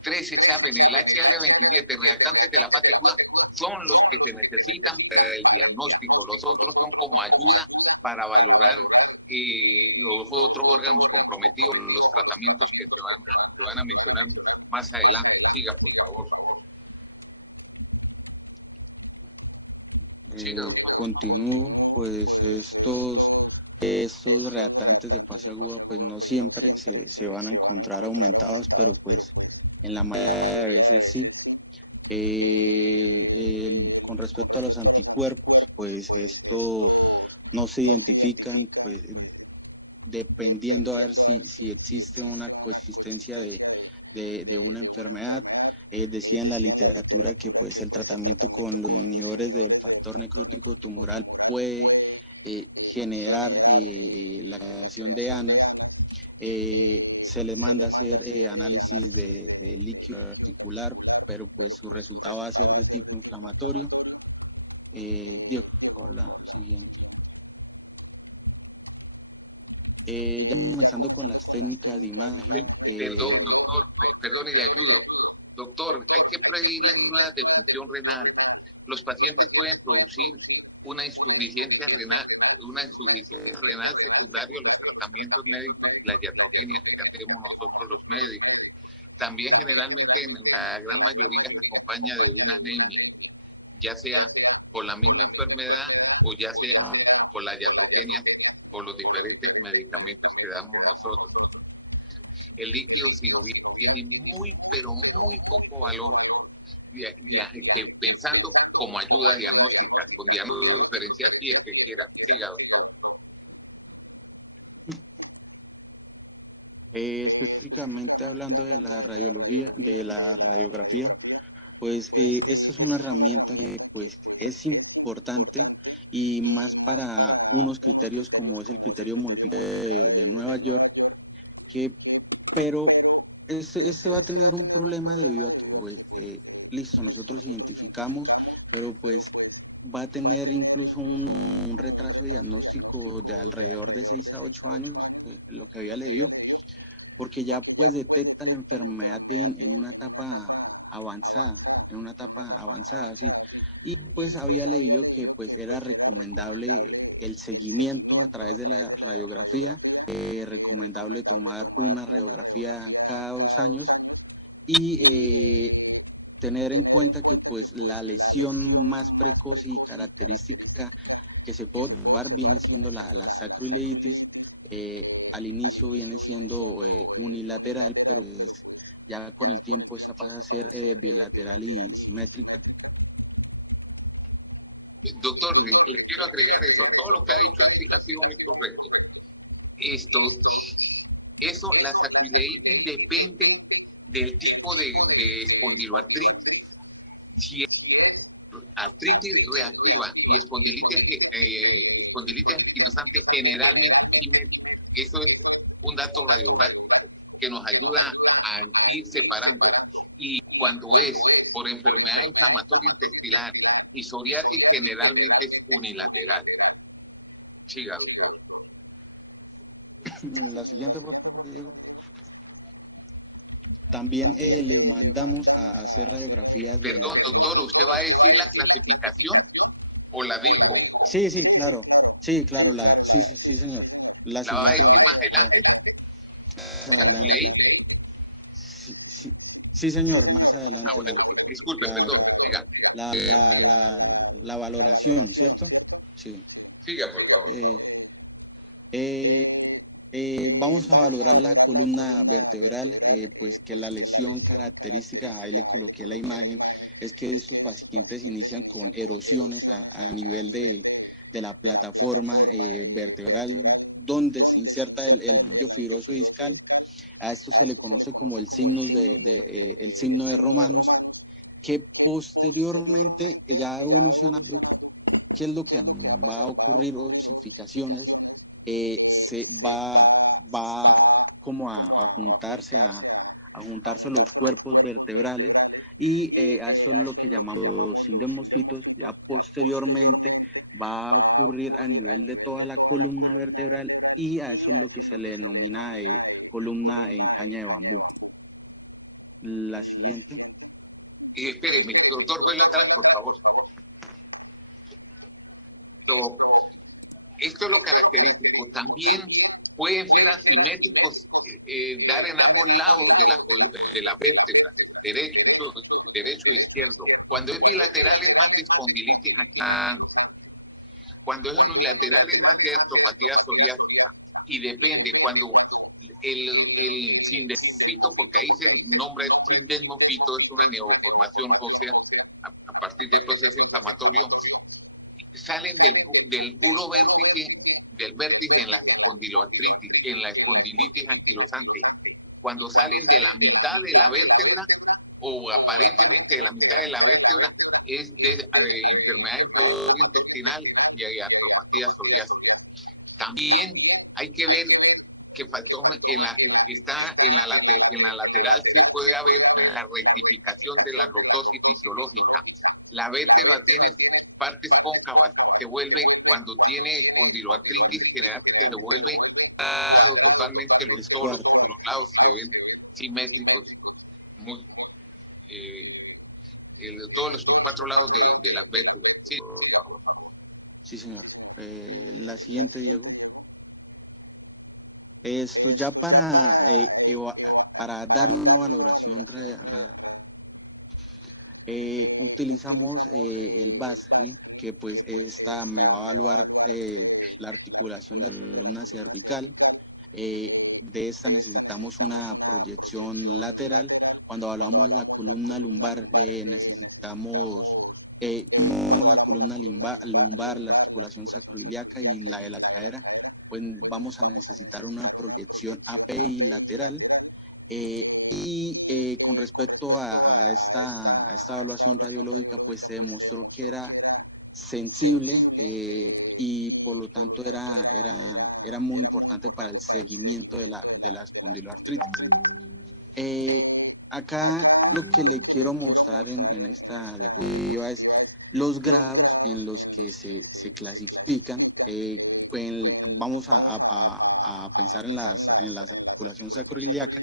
3 exámenes, el HL27, reactantes de la fase aguda, son los que se necesitan para el diagnóstico. Los otros son como ayuda para valorar los otros órganos comprometidos, los tratamientos que se van a mencionar más adelante. Siga, por favor. Continúo, pues estos reactantes de fase aguda pues no siempre se van a encontrar aumentados, pero pues en la mayoría de veces sí. Con respecto a los anticuerpos, pues esto no se identifican, pues dependiendo a ver si existe una coexistencia de una enfermedad. Decía en la literatura que pues el tratamiento con los inhibidores del factor necrótico tumoral puede generar la creación de ANAS. Se les manda a hacer análisis de líquido articular, pero pues su resultado va a ser de tipo inflamatorio. Diego, por la siguiente. Ya comenzando con las técnicas de imagen. Perdón, doctor, perdón y le ayudo. Doctor, hay que prevenir las nuevas de función renal. Los pacientes pueden producir una insuficiencia renal secundaria a los tratamientos médicos y las iatrogenias que hacemos nosotros los médicos. También generalmente en la gran mayoría se acompaña de una anemia, ya sea por la misma enfermedad o ya sea por las iatrogenias, por los diferentes medicamentos que damos nosotros. El líquido sinovial tiene muy, pero muy poco valor, pensando como ayuda diagnóstica, con diagnóstico diferencial si es que quiera. Siga, doctor. Específicamente hablando de la radiografía, pues esta es una herramienta que pues es importante y más para unos criterios como es el criterio modificado de Nueva York, pero este va a tener un problema debido a que pues, listo, nosotros identificamos, pero pues va a tener incluso un retraso diagnóstico de alrededor de 6 a 8 años, lo que había leído, porque ya pues detecta la enfermedad en una etapa avanzada, sí. Y pues había leído que pues era recomendable el seguimiento a través de la radiografía, recomendable tomar una radiografía cada 2 años y tener en cuenta que pues la lesión más precoz y característica que se puede observar viene siendo la sacroileitis. Al inicio viene siendo unilateral, pero pues, ya con el tiempo esta pasa a ser bilateral y simétrica. Doctor, le quiero agregar eso. Todo lo que ha dicho ha sido muy correcto. La sacroileitis depende del tipo de espondiloartritis. Si es artritis reactiva y espondilitis anquilosante, generalmente eso es un dato radiográfico que nos ayuda a ir separando. Y cuando es por enfermedad inflamatoria intestinal y psoriasis, generalmente es unilateral. Siga, doctor. La siguiente, por favor, Diego. También le mandamos a hacer radiografías. Perdón, doctor, ¿usted va a decir la clasificación o la digo? Sí, claro. Sí, claro, sí, señor. ¿La va a decir más adelante? Adelante. Sí, señor, más adelante. Bueno, disculpe, perdón, siga. La valoración, ¿cierto? Sí. Siga, por favor. Vamos a valorar la columna vertebral, pues que la lesión característica, ahí le coloqué la imagen, es que estos pacientes inician con erosiones a nivel de la plataforma vertebral, donde se inserta el vello fibroso discal. A esto se le conoce como el signo el signo de Romanus, que posteriormente, ya evolucionando, ¿qué es lo que va a ocurrir? Osificaciones, se va como a juntarse los cuerpos vertebrales, y a eso es lo que llamamos sindemosfitos. Ya posteriormente va a ocurrir a nivel de toda la columna vertebral, y a eso es lo que se le denomina columna en caña de bambú. La siguiente. Y espéreme, doctor, vuelva atrás, por favor. Esto es lo característico. También pueden ser asimétricos, dar en ambos lados de la vértebra, derecho e izquierdo. Cuando es bilateral es más de espondilitis anquilosante. Cuando es unilateral es más de artropatía psoriásica. Y depende, cuando el sindesmofito, porque ahí se nombra sindesmofito, es una neoformación ósea a partir del proceso inflamatorio, salen del puro vértice, del vértice en la espondiloartritis, en la espondilitis anquilosante. Cuando salen de la mitad de la vértebra, o aparentemente de la mitad de la vértebra, es de enfermedad inflamatoria intestinal y hay artropatía psoriásica. También hay que ver que faltó está en la lateral, se puede ver la rectificación de la lordosis fisiológica. La vértebra tiene partes cóncavas, se vuelve, cuando tiene espondiloartritis, generalmente se vuelve totalmente todos los lados se ven simétricos, todos los 4 lados de la vértebra. Sí, por favor. Sí, señor. La siguiente, Diego. Esto ya para dar una valoración utilizamos el BASRI, que pues me va a evaluar la articulación de la columna cervical. De esta necesitamos una proyección lateral. Cuando evaluamos la columna lumbar, necesitamos la columna lumbar, la articulación sacroiliaca y la de la cadera, pues vamos a necesitar una proyección API lateral. Con respecto a esta evaluación radiológica, pues se demostró que era sensible, y por lo tanto era muy importante para el seguimiento de la espondiloartritis. Acá lo que le quiero mostrar en esta diapositiva es los grados en los que se clasifican. Vamos a pensar en la articulación sacroiliaca,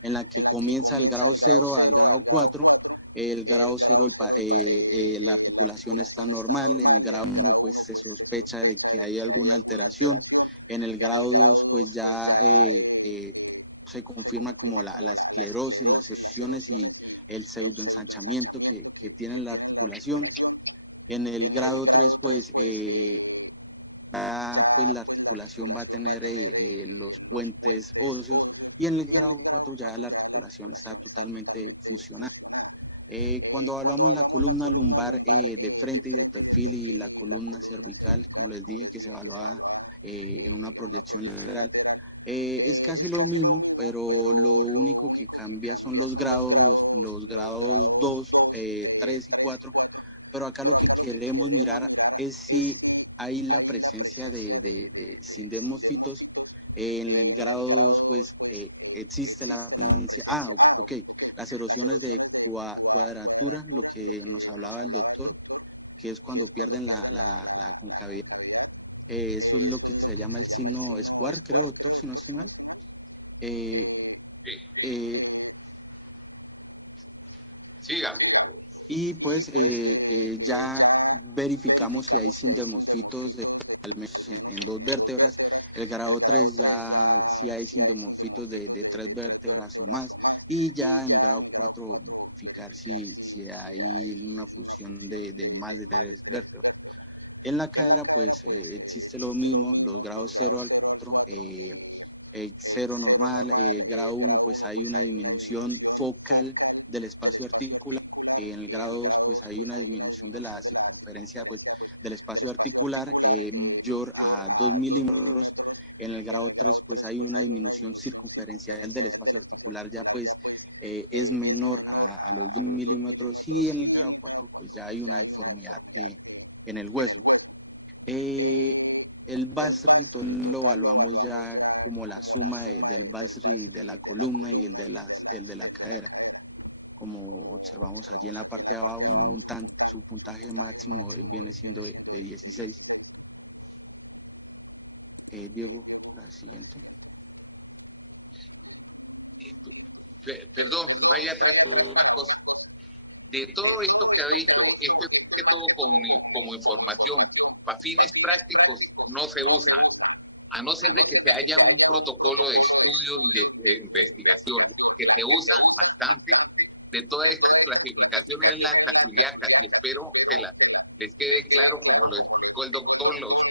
en la que comienza el grado 0 al grado 4. El grado 0, la articulación está normal. En el grado 1, pues se sospecha de que hay alguna alteración. En el grado 2, pues ya se confirma como la esclerosis, las lesiones y el pseudoensanchamiento que tiene la articulación. En el grado 3, pues la articulación va a tener los puentes óseos, y en el grado 4 ya la articulación está totalmente fusionada. Cuando hablamos la columna lumbar de frente y de perfil y la columna cervical, como les dije, que se evalúa en una proyección lateral, es casi lo mismo, pero lo único que cambia son los grados 2, 3 y 4, pero acá lo que queremos mirar es si hay la presencia de sindemófitos. En el grado 2, pues, existe la presencia, ok, las erosiones de cuadratura, lo que nos hablaba el doctor, que es cuando pierden la concavidad. Eso es lo que se llama el signo Square, creo, doctor, si no estoy mal. Sí. Siga. Y pues ya verificamos si hay sindemosfitos al menos en 2 vértebras. El grado 3 ya si hay sindemosfitos de 3 vértebras o más. Y ya en el grado 4 verificar si hay una fusión de más de 3 vértebras. En la cadera pues existe lo mismo, los grados 0 al 4, 0 normal, grado 1 pues hay una disminución focal del espacio articular, en el grado 2 pues hay una disminución de la circunferencia pues del espacio articular mayor a 2 milímetros, en el grado 3 pues hay una disminución circunferencial del espacio articular ya pues es menor a los 2 milímetros y en el grado 4 pues ya hay una deformidad en el hueso. El BASRI lo evaluamos ya como la suma del BASRI de la columna y el de la cadera. Como observamos allí en la parte de abajo, su puntaje máximo viene siendo de 16. Diego, la siguiente. Perdón, vaya atrás con una cosa. De todo esto que ha dicho, esto es que todo como información, para fines prácticos no se usa, a no ser de que se haya un protocolo de estudio y de investigación que se usa bastante. De todas estas clasificaciones las sacroiliacas, y espero que les quede claro, como lo explicó el doctor, los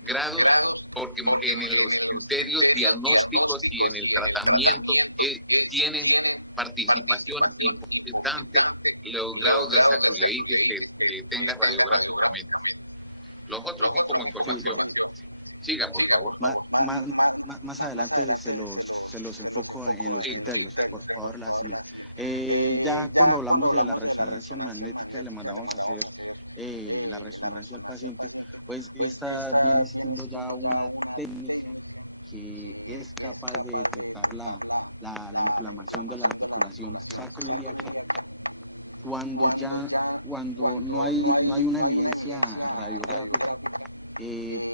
grados, porque en los criterios diagnósticos y en el tratamiento tienen participación importante los grados de sacroileitis que tenga radiográficamente. Los otros son como información. Sí. Siga, por favor. Más adelante se los enfoco en los criterios. Por favor, la siguiente. Ya cuando hablamos de la resonancia magnética, le mandamos a hacer la resonancia al paciente, pues esta viene siendo ya una técnica que es capaz de detectar la inflamación de la articulación sacroiliaca cuando no hay una evidencia radiográfica.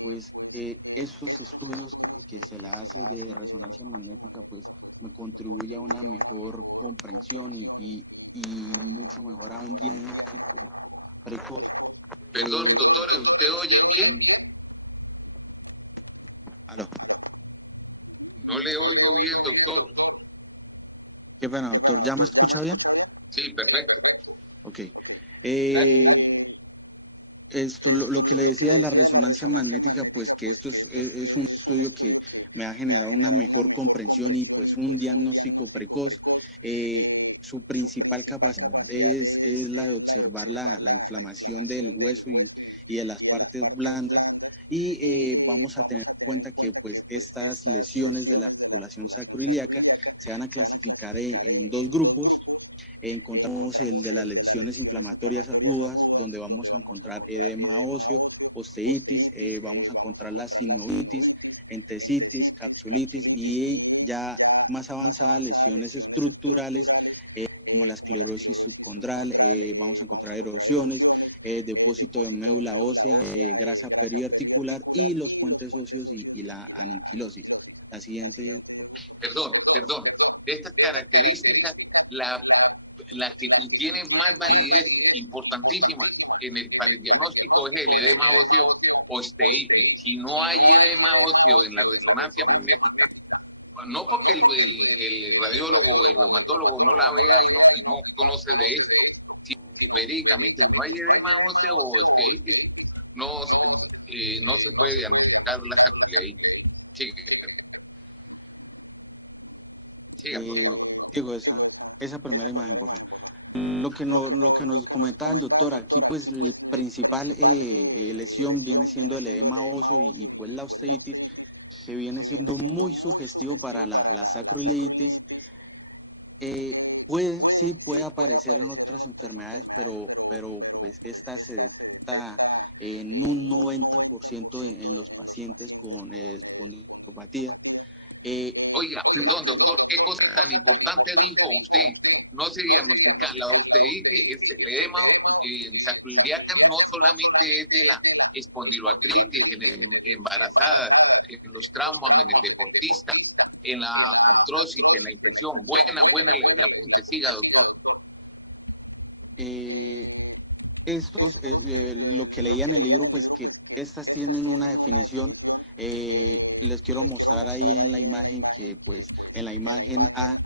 Pues esos estudios que se le hace de resonancia magnética pues me contribuye a una mejor comprensión y mucho mejor a un diagnóstico precoz. Perdón, doctor, ¿usted oye bien? ¿Aló? No le oigo bien, doctor. Qué pena, doctor, ¿ya me escucha bien? Sí, perfecto. Ok. Esto, lo que le decía de la resonancia magnética, pues que esto es un estudio que me va a generar una mejor comprensión y pues un diagnóstico precoz. Su principal capacidad es la de observar la inflamación del hueso y de las partes blandas. Y vamos a tener en cuenta que pues estas lesiones de la articulación sacroiliaca se van a clasificar en 2 grupos. Encontramos el de las lesiones inflamatorias agudas, donde vamos a encontrar edema óseo, osteitis, vamos a encontrar la sinovitis, entesitis, capsulitis y ya más avanzadas lesiones estructurales como la esclerosis subcondral, vamos a encontrar erosiones, depósito de médula ósea, grasa periarticular y los puentes óseos y la aniquilosis. La siguiente, doctor. Perdón. De estas características, la que tiene más validez importantísima para el diagnóstico es el edema óseo osteitis. Si no hay edema óseo en la resonancia magnética, no porque el radiólogo o el reumatólogo no la vea y no conoce de esto, sino que verídicamente si no hay edema óseo o osteitis, no se puede diagnosticar la sacroiliitis. Sí. Siga, por favor. Diego, esa primera imagen, por favor. Lo que nos comentaba el doctor, aquí pues el principal lesión viene siendo el edema óseo y pues la osteitis, que viene siendo muy sugestivo para la sacroiliitis. Sí puede aparecer en otras enfermedades, pero pues esta se detecta en un 90% en los pacientes con espondilopatía. Oiga, Sí, perdón, doctor, qué cosa tan importante dijo usted. No se diagnostica la osteitis, el edema sacroiliaca no solamente es de la espondiloartritis en el embarazada, en los traumas, en el deportista, en la artrosis, en la infección. Buena el apunte. Siga, doctor. Lo que leía en el libro, pues que estas tienen una definición. Les quiero mostrar ahí en la imagen que pues en la imagen A,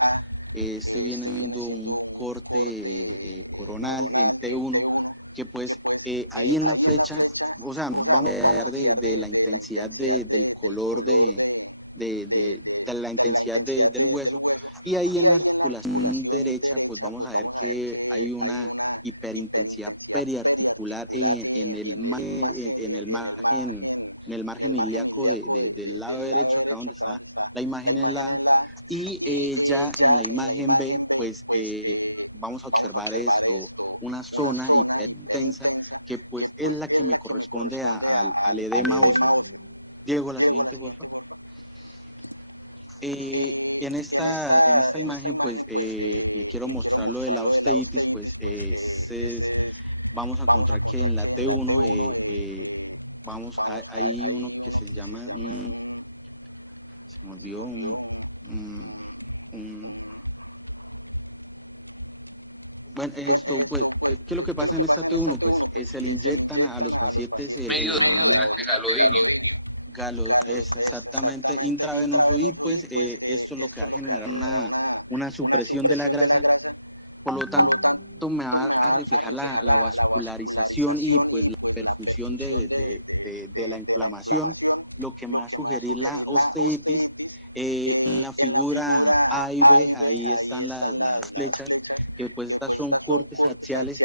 viene siendo un corte coronal en T1, que pues ahí en la flecha, o sea, vamos a hablar de la intensidad del color de la intensidad del hueso, y ahí en la articulación derecha, pues vamos a ver que hay una hiperintensidad periarticular en el margen ilíaco del lado derecho, acá donde está la imagen en la A, y ya en la imagen B, pues vamos a observar una zona hipertensa, que pues es la que me corresponde al edema óseo. Diego, la siguiente, por favor. En esta imagen, pues le quiero mostrar lo de la osteitis, pues vamos a encontrar que en la T1 hay uno que se llama se me olvidó bueno, pues, ¿qué es lo que pasa en esta T1? Pues se le inyectan a los pacientes Medio de contraste galodinio. es exactamente intravenoso, y pues esto es lo que va a generar una supresión de la grasa, por lo tanto me va a reflejar la vascularización y pues la perfusión de la inflamación, lo que me va a sugerir la osteitis. En la figura A y B, ahí están las flechas, que pues estas son cortes axiales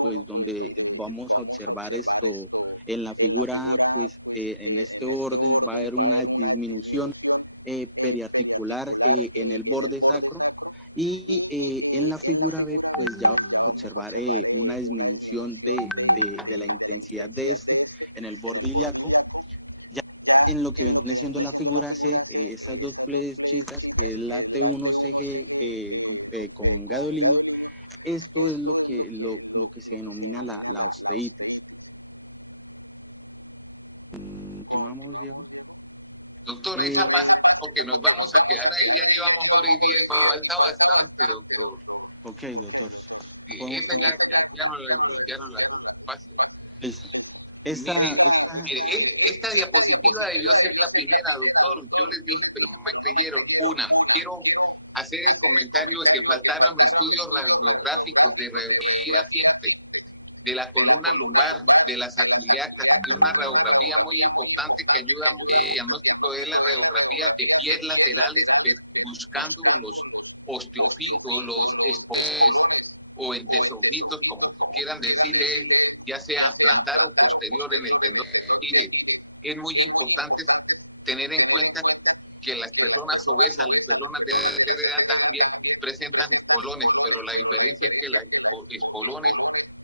pues donde vamos a observar esto. En la figura, pues en este orden va a haber una disminución periarticular en el borde sacro, y en la figura B, pues ya vamos a observar una disminución de la intensidad en el borde ilíaco. Ya en lo que viene siendo la figura C, esas dos flechitas, que es la T1 CG con gadolinio, esto es lo que se denomina la osteitis. Continuamos, Diego. Doctor, esa pasa porque nos vamos a quedar ahí, ya llevamos hora y 10, falta bastante, doctor. Ok, doctor. Esa ya no la pase. Listo. Mire, esta diapositiva debió ser la primera, doctor. Yo les dije, pero no me creyeron. Quiero hacer el comentario de que faltaron estudios radiográficos de radiografía simple, de la columna lumbar, de las sacroiliacas, y una radiografía muy importante que ayuda mucho al diagnóstico de la radiografía de pies laterales, buscando los osteofitos, los esponjones o entesofitos, como quieran decirle, ya sea plantar o posterior en el tendón. Es muy importante tener en cuenta que las personas obesas, las personas de edad también presentan espolones, pero la diferencia es que los espolones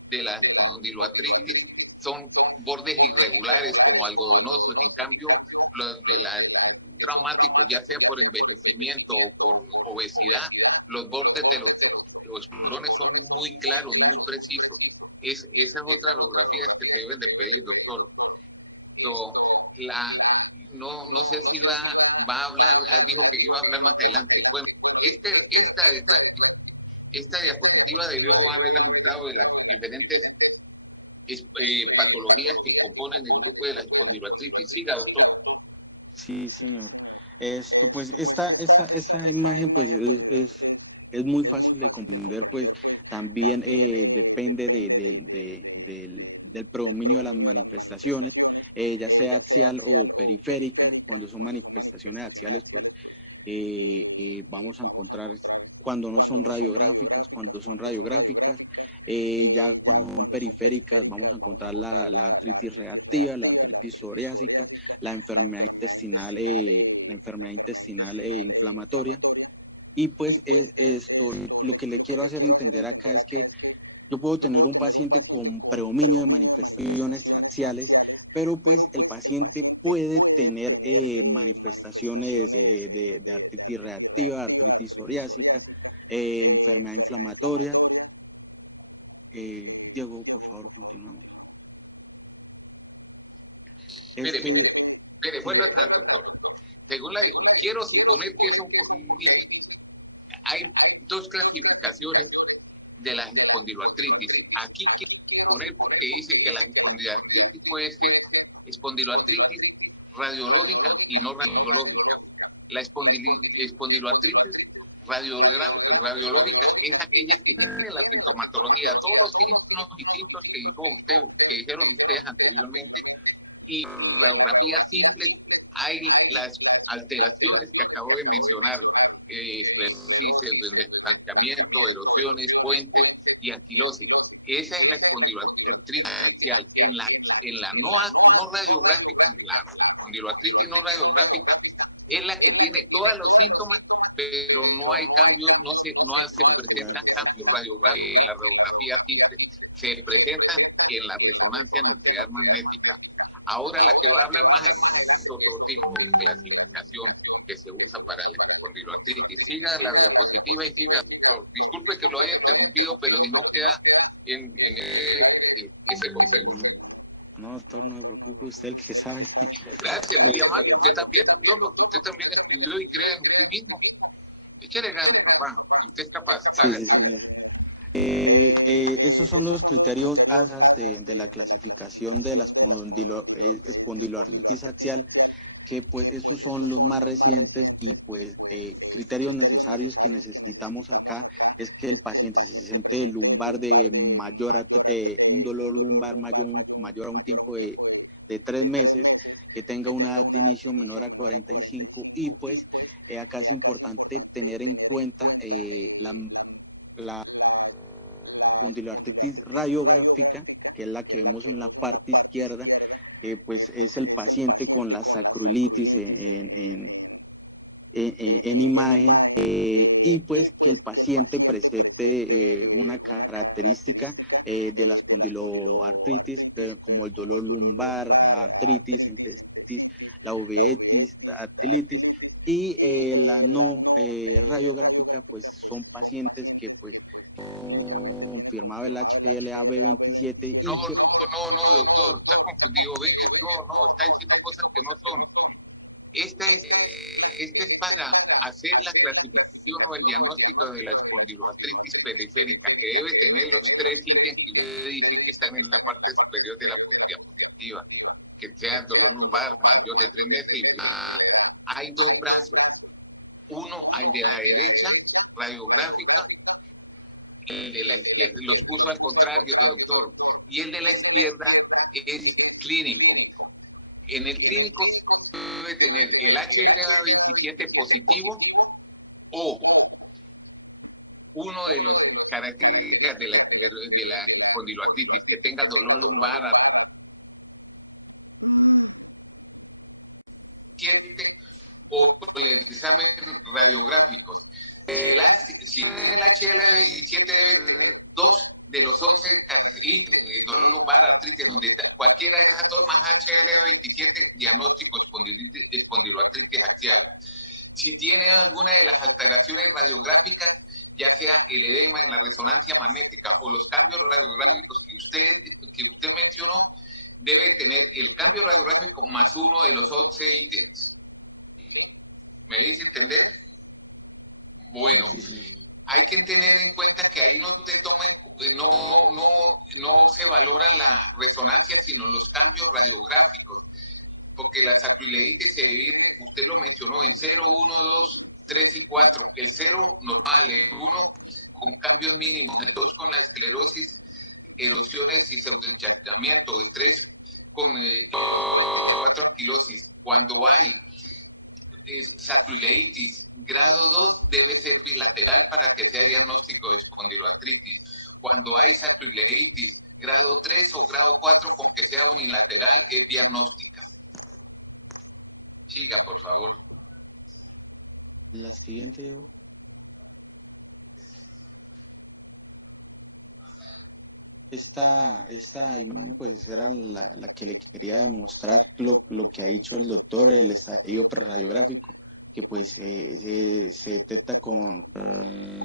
de la espondiloartritis son bordes irregulares como algodonosos. En cambio, los de las traumáticos, ya sea por envejecimiento o por obesidad, los bordes de los espolones son muy claros, muy precisos. Esas otras radiografías que se deben de pedir, doctor. No sé si va a hablar, dijo que iba a hablar más adelante. Bueno, esta diapositiva debió haberla mostrado de las diferentes patologías que componen el grupo de la espondiloartritis. Siga, doctor. Sí, señor. Pues esta imagen pues es muy fácil de comprender, pues también depende del predominio de las manifestaciones, ya sea axial o periférica. Cuando son manifestaciones axiales, pues vamos a encontrar cuando no son radiográficas, cuando son radiográficas, ya cuando son periféricas vamos a encontrar la artritis reactiva, la artritis psoriásica, la enfermedad intestinal inflamatoria. Y pues esto, lo que le quiero hacer entender acá es que yo puedo tener un paciente con predominio de manifestaciones axiales, pero pues el paciente puede tener manifestaciones de artritis reactiva, artritis psoriásica, enfermedad inflamatoria. Diego, por favor, continuamos. Espere, vuelvo atrás, doctor. Quiero suponer que eso dice, hay dos clasificaciones de la espondiloartritis. Aquí quiero poner porque dice que la espondiloartritis puede ser espondiloartritis radiológica y no radiológica. La espondiloartritis radiológica es aquella que tiene la sintomatología, todos los signos y síntomas que dijeron ustedes anteriormente, y radiografías simples hay las alteraciones que acabo de mencionar, esclerosis, estancamiento, erosiones, puentes y anquilosis. Esa es la espondiloartritis axial. En la no radiográfica, en la espondiloartritis no radiográfica, es la que tiene todos los síntomas, pero no hay cambios, no se presentan cambios radiográficos en la radiografía simple, se presentan en la resonancia nuclear magnética. Ahora la que va a hablar más es otro tipo de clasificación que se usa para la espondiloartritis. Siga la diapositiva y siga. Disculpe que lo haya interrumpido, pero si no queda que se concentre. No, doctor, no me preocupe, usted el que sabe. Gracias, muy amable. Usted también, doctor, porque usted también estudió y cree en usted mismo. Échale ganas, papá, si usted es capaz. Sí, señor. Esos son los criterios ASAS de la clasificación de la espondiloartritis axial, que pues esos son los más recientes y pues criterios necesarios que necesitamos acá es que el paciente se siente lumbar un dolor lumbar mayor a un tiempo de 3 meses, que tenga una edad de inicio menor a 45 y pues acá es importante tener en cuenta la espondiloartritis radiográfica, que es la que vemos en la parte izquierda, pues es el paciente con la sacroilitis en imagen, y pues que el paciente presente una característica de la espondiloartritis, como el dolor lumbar, artritis, enteritis, la uveitis, dactilitis, y la no radiográfica, pues son pacientes que pues confirmaba el HLA-B27. No, doctor, está confundido. No, está diciendo cosas que no son. Esta es para hacer la clasificación o el diagnóstico de la espondiloartritis periférica, que debe tener los 3 ítems que usted dice que están en la parte superior de la diapositiva, que sea dolor lumbar mayor de 3 meses. Y hay 2 brazos. Uno, el de la derecha, radiográfica, el de la izquierda, los puso al contrario, doctor, y el de la izquierda es clínico. En el clínico debe tener el HLA-27 positivo o uno de las características de la espondiloartritis, que tenga dolor lumbar o el examen radiográficos. Si el HLA-27 debe 2 de los 11 y dolor lumbar, artritis, donde cualquiera de esas 2 más HLA-27, diagnóstico espondiloartritis axial. Si tiene alguna de las alteraciones radiográficas, ya sea el edema en la resonancia magnética o los cambios radiográficos que usted mencionó, debe tener el cambio radiográfico más uno de los 11 ítems. ¿Me dice entender? Bueno, hay que tener en cuenta que ahí no se valora la resonancia, sino los cambios radiográficos, porque la sacroilitis se divide, usted lo mencionó, en 0, 1, 2, 3 y 4. El 0 normal, el 1 con cambios mínimos, el 2 con la esclerosis, erosiones y pseudoencharcamiento, el 3 con 4 anquilosis. Cuando hay Sacroileitis grado 2 debe ser bilateral para que sea diagnóstico de espondiloartritis. Cuando hay sacroileitis grado 3 o grado 4 con que sea unilateral es diagnóstica. Siga, por favor. La siguiente, Diego. Esta pues era la que le quería demostrar lo que ha dicho el doctor, el estadio preradiográfico, que pues se detecta con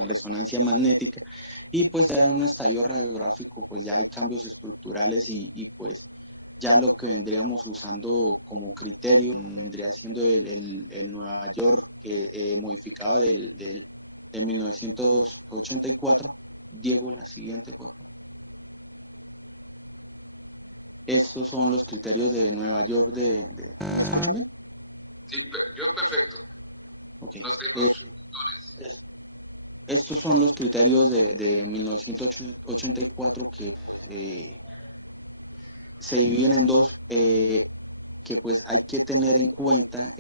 resonancia magnética y pues ya en un estadio radiográfico pues ya hay cambios estructurales y pues ya lo que vendríamos usando como criterio vendría siendo el Nueva York modificado de 1984. Diego, la siguiente, por favor. Estos son los criterios de Nueva York Sí, yo perfecto. Okay. No sé los doctores. Estos son los criterios de 1984 que se dividen en dos, que pues hay que tener en cuenta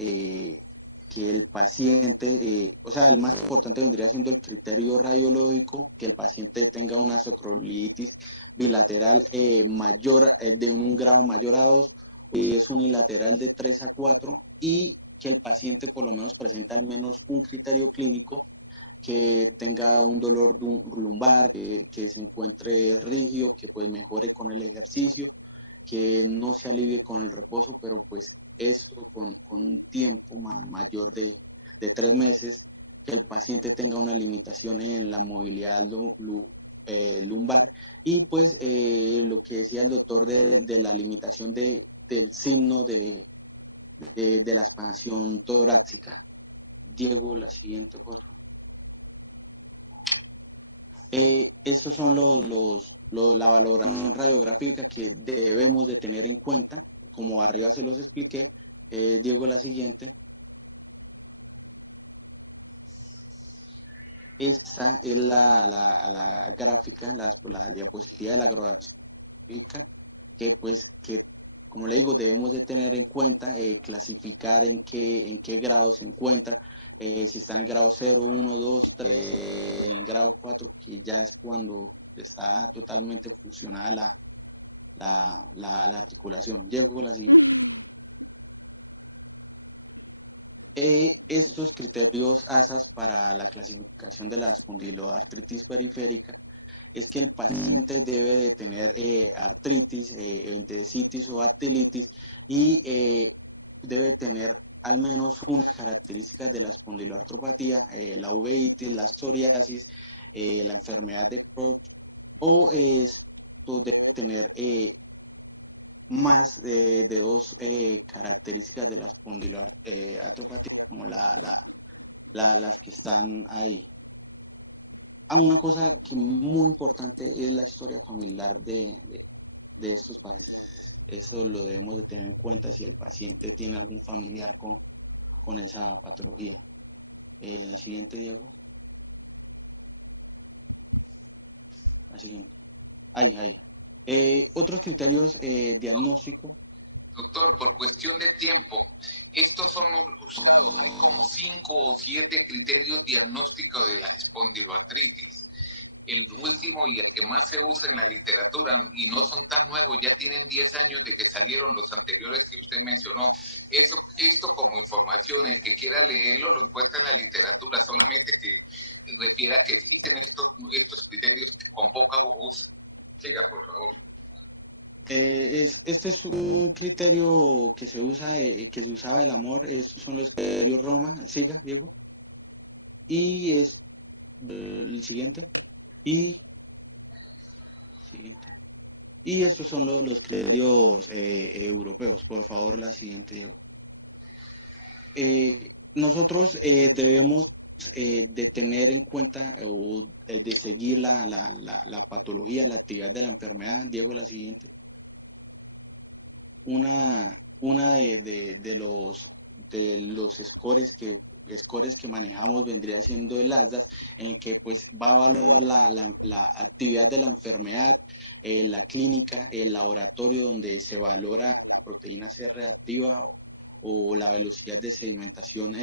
que el paciente, o sea, el más importante vendría siendo el criterio radiológico, que el paciente tenga una sacroiliitis bilateral mayor, de un grado mayor a 2, es unilateral de 3 a 4, y que el paciente por lo menos presente al menos un criterio clínico, que tenga un dolor lumbar, que se encuentre rígido, que pues mejore con el ejercicio, que no se alivie con el reposo, pero pues esto con un tiempo mayor de 3 meses, que el paciente tenga una limitación en la movilidad lumbar y pues lo que decía el doctor de la limitación del signo de la expansión torácica. Diego, la siguiente, por favor. Estos son la valoración radiográfica que debemos de tener en cuenta, como arriba se los expliqué. Diego, la siguiente. Esta es la gráfica, la diapositiva de la gráfica, que como le digo, debemos de tener en cuenta, clasificar en qué grado se encuentra, si está en el grado 0, 1, 2, 3, en el grado 4, que ya es cuando está totalmente fusionada la articulación. Llego a la siguiente. Estos criterios ASAS para la clasificación de la espondiloartritis periférica es que el paciente debe de tener artritis, entericitis o dactilitis y debe tener al menos una característica de la espondiloartropatía, la uveitis, la psoriasis, la enfermedad de Crohn, o esto debe tener más de dos características de la espondiloartropatía, como las que están ahí. Una cosa que muy importante es la historia familiar de estos pacientes. Eso lo debemos de tener en cuenta si el paciente tiene algún familiar con esa patología. Siguiente, Diego. La siguiente. Ahí. Otros criterios diagnósticos. Doctor, por cuestión de tiempo, estos son los 5 o 7 criterios diagnósticos de la espondiloartritis. El último y el que más se usa en la literatura, y no son tan nuevos, ya tienen 10 años de que salieron los anteriores que usted mencionó. Esto como información, el que quiera leerlo lo encuentra en la literatura, solamente que refiera que existen estos criterios con poca uso. Siga, por favor. Este es un criterio que se usa, que se usaba del amor. Estos son los criterios Roma. Siga, Diego. Y es el siguiente. Siguiente. Y estos son los criterios europeos. Por favor, la siguiente, Diego. Nosotros debemos de tener en cuenta o de seguir la patología, la actividad de la enfermedad. Diego, la siguiente. Una de los scores que manejamos vendría siendo el ASDAS, en el que pues va a valorar la actividad de la enfermedad, la clínica, el laboratorio donde se valora proteína C reactiva o la velocidad de sedimentación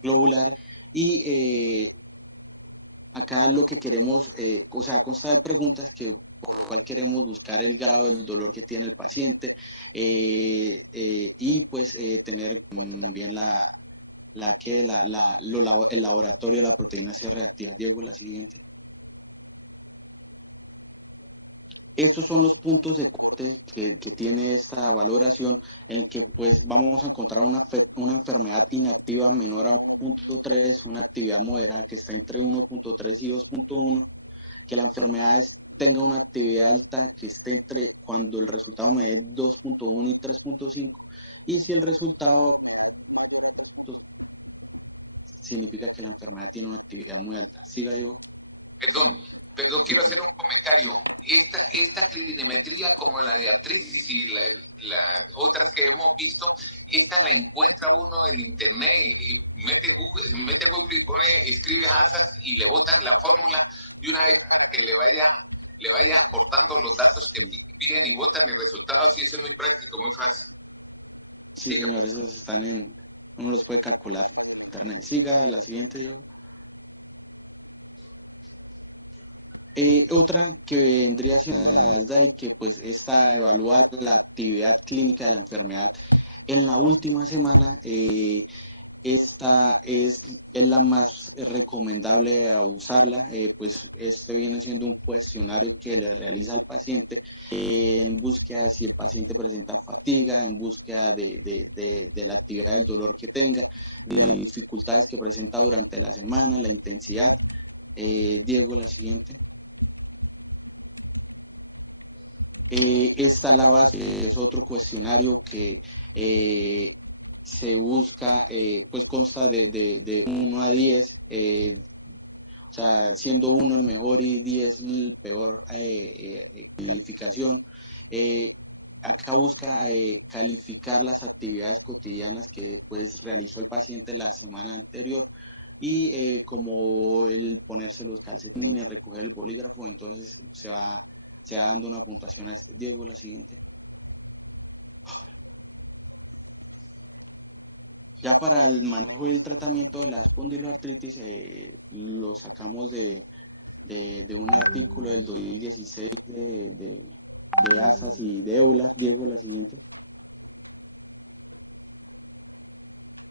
globular. Y acá lo que queremos, o sea, consta de preguntas que cual queremos buscar el grado del dolor que tiene el paciente y pues tener bien el laboratorio de la proteína C reactiva. Diego, la siguiente. Estos son los puntos de corte que tiene esta valoración, en el que pues vamos a encontrar una enfermedad inactiva menor a 1.3, una actividad moderada que está entre 1.3 y 2.1, que la enfermedad tenga una actividad alta que esté entre cuando el resultado me dé 2.1 y 3.5, y si el resultado significa que la enfermedad tiene una actividad muy alta. Siga, Diego. Perdón, quiero hacer un comentario. Esta clinimetría, como la de artritis y las otras que hemos visto, esta la encuentra uno en internet y mete Google y escribe ASAS y le botan la fórmula de una vez que le vaya aportando los datos que piden y botan el resultado. Así eso es muy práctico, muy fácil. Sí, señores, esos están uno los puede calcular en internet. Siga la siguiente, Diego. Otra que vendría siendo y que pues esta evalúa la actividad clínica de la enfermedad en la última semana. Esta es la más recomendable a usarla, pues este viene siendo un cuestionario que le realiza al paciente en búsqueda de si el paciente presenta fatiga, en búsqueda de la actividad del dolor que tenga, de dificultades que presenta durante la semana, la intensidad. Diego, la siguiente. Esta la base es otro cuestionario que se busca, pues consta de 1 a 10, o sea, siendo 1 el mejor y 10 el peor calificación. Acá busca calificar las actividades cotidianas que pues realizó el paciente la semana anterior y como el ponerse los calcetines, recoger el bolígrafo, entonces se va dando una puntuación a este. Diego, la siguiente. Ya para el manejo y el tratamiento de la espondiloartritis lo sacamos de un artículo del 2016 de ASAS y de EULAR. Diego, la siguiente.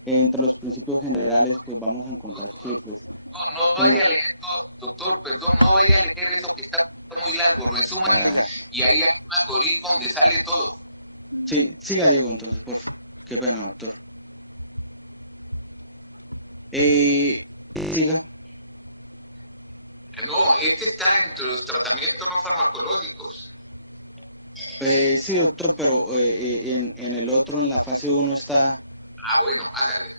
Entre los principios generales, pues vamos a encontrar que pues... No vaya a leer todo, doctor, perdón, no vaya a leer eso que está muy largo, resuma y ahí hay un algoritmo donde sale todo. Sí, siga Diego entonces, por favor. Qué pena, doctor. Siga. No, este está entre los tratamientos no farmacológicos. Sí, doctor, pero en el otro, en la fase 1 está... Ah, bueno, hágale.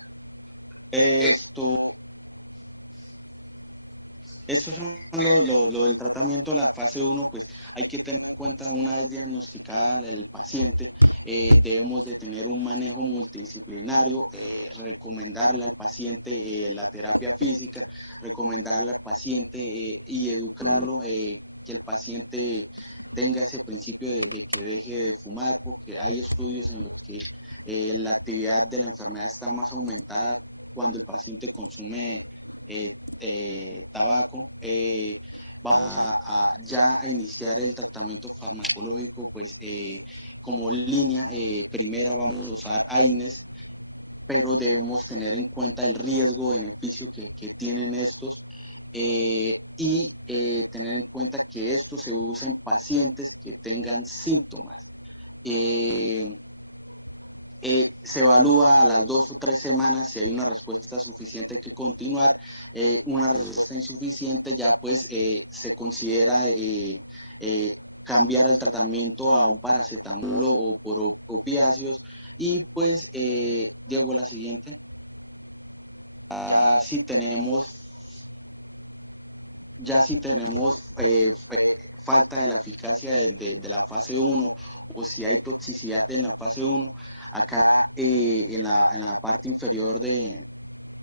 Estos son lo del tratamiento de la fase 1, pues hay que tener en cuenta una vez diagnosticada el paciente, debemos de tener un manejo multidisciplinario, recomendarle al paciente la terapia física, recomendarle al paciente y educarlo, que el paciente tenga ese principio de que deje de fumar, porque hay estudios en los que la actividad de la enfermedad está más aumentada cuando el paciente consume tabaco. Va ya a iniciar el tratamiento farmacológico, pues como línea primera vamos a usar AINES, pero debemos tener en cuenta el riesgo-beneficio que tienen estos y tener en cuenta que esto se usa en pacientes que tengan síntomas. Se evalúa a las 2 o 3 semanas si hay una respuesta suficiente, hay que continuar. Una respuesta insuficiente ya pues se considera cambiar el tratamiento a un paracetamol o por opiáceos. Y pues, Diego, la siguiente. Si tenemos falta de la eficacia de la fase 1 o si hay toxicidad en la fase 1, acá en la parte inferior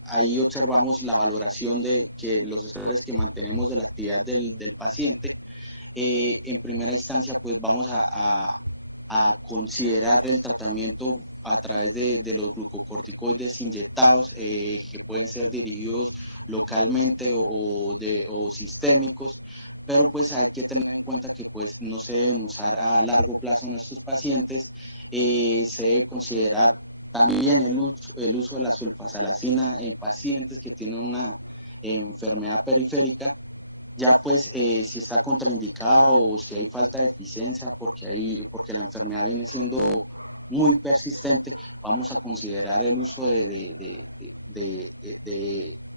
ahí observamos la valoración de que los estándares que mantenemos de la actividad del paciente. En primera instancia, pues vamos a a considerar el tratamiento a través de los glucocorticoides inyectados, que pueden ser dirigidos localmente o sistémicos, pero pues hay que tener en cuenta que pues no se deben usar a largo plazo en estos pacientes. Se debe considerar también el uso de la sulfasalacina en pacientes que tienen una enfermedad periférica. Ya pues si está contraindicado o si hay falta de eficiencia porque la enfermedad viene siendo muy persistente, vamos a considerar el uso de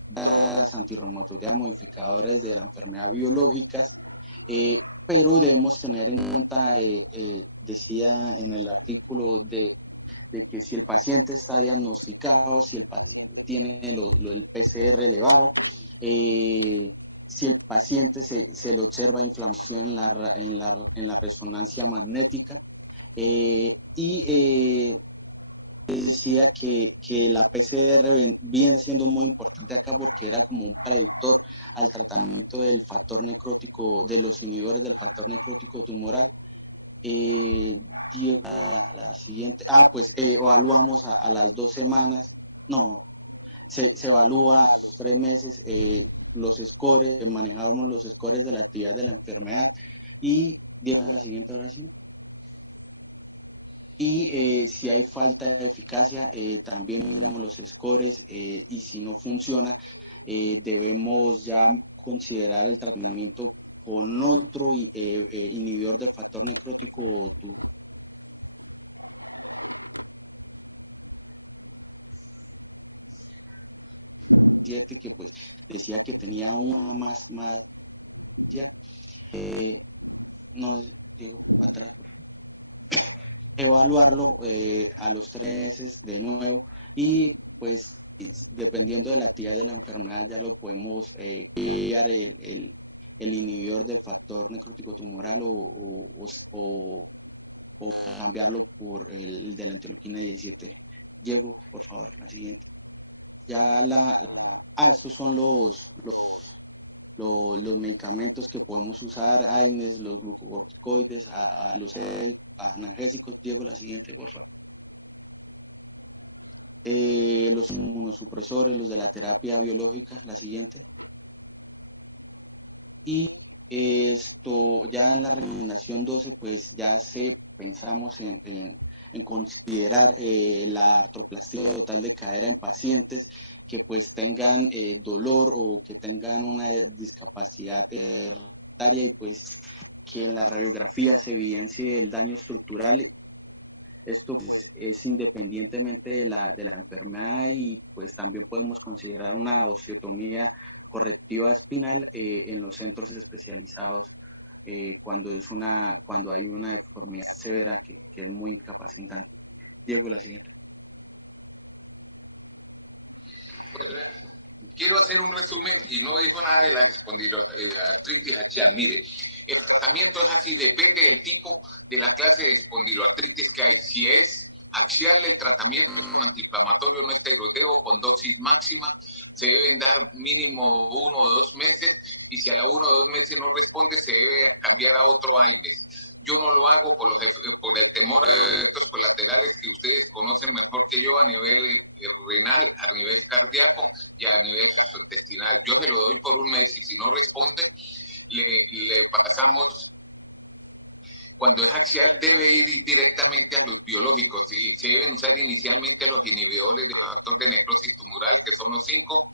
las antirreumatoideas modificadoras de la enfermedad biológicas, pero debemos tener en cuenta, decía en el artículo, de que si el paciente está diagnosticado, si el paciente tiene el PCR elevado, si el paciente se le observa inflamación en la resonancia magnética, decía que la PCR viene siendo muy importante acá porque era como un predictor al tratamiento del factor necrótico, de los inhibidores del factor necrótico tumoral. Diego, la siguiente. Pues evaluamos a las 2 semanas. No, se evalúa a 3 meses los scores, manejamos los scores de la actividad de la enfermedad. Y Diego, la siguiente oración. Y si hay falta de eficacia, también los scores, y si no funciona, debemos ya considerar el tratamiento con otro inhibidor del factor necrótico que pues decía que tenía una más ya. No, digo, atrás, por favor. Evaluarlo a los 3 meses de nuevo y pues dependiendo de la actividad de la enfermedad ya lo podemos cambiar el inhibidor del factor necrótico tumoral o cambiarlo por el de la interleuquina 17. Diego, por favor, la siguiente. Ya estos son los medicamentos que podemos usar, AINES, los glucocorticoides, los analgésicos. Diego, la siguiente, por favor. Los inmunosupresores, los de la terapia biológica, la siguiente. Y esto ya en la recomendación 12, pues ya pensamos en considerar la artroplastia total de cadera en pacientes que pues tengan dolor o que tengan una discapacidad hereditaria y pues que en la radiografía se evidencie el daño estructural. Esto pues, es independientemente de la enfermedad y pues también podemos considerar una osteotomía correctiva espinal en los centros especializados cuando hay una deformidad severa que es muy incapacitante. Diego, la siguiente. Bueno, quiero hacer un resumen y no dijo nada de la espondiloartritis axial. Mire, el tratamiento es así, depende del tipo de la clase de espondiloartritis que hay. Si es axial, el tratamiento antiinflamatorio no esteroideo con dosis máxima se deben dar mínimo 1 o 2 meses y si a la 1 o 2 meses no responde se debe cambiar a otro AINES. Yo no lo hago por el temor a efectos colaterales que ustedes conocen mejor que yo a nivel renal, a nivel cardíaco y a nivel intestinal. Yo se lo doy por 1 mes y si no responde, le pasamos. Cuando es axial debe ir directamente a los biológicos y se deben usar inicialmente los inhibidores del factor de necrosis tumoral, que son los 5.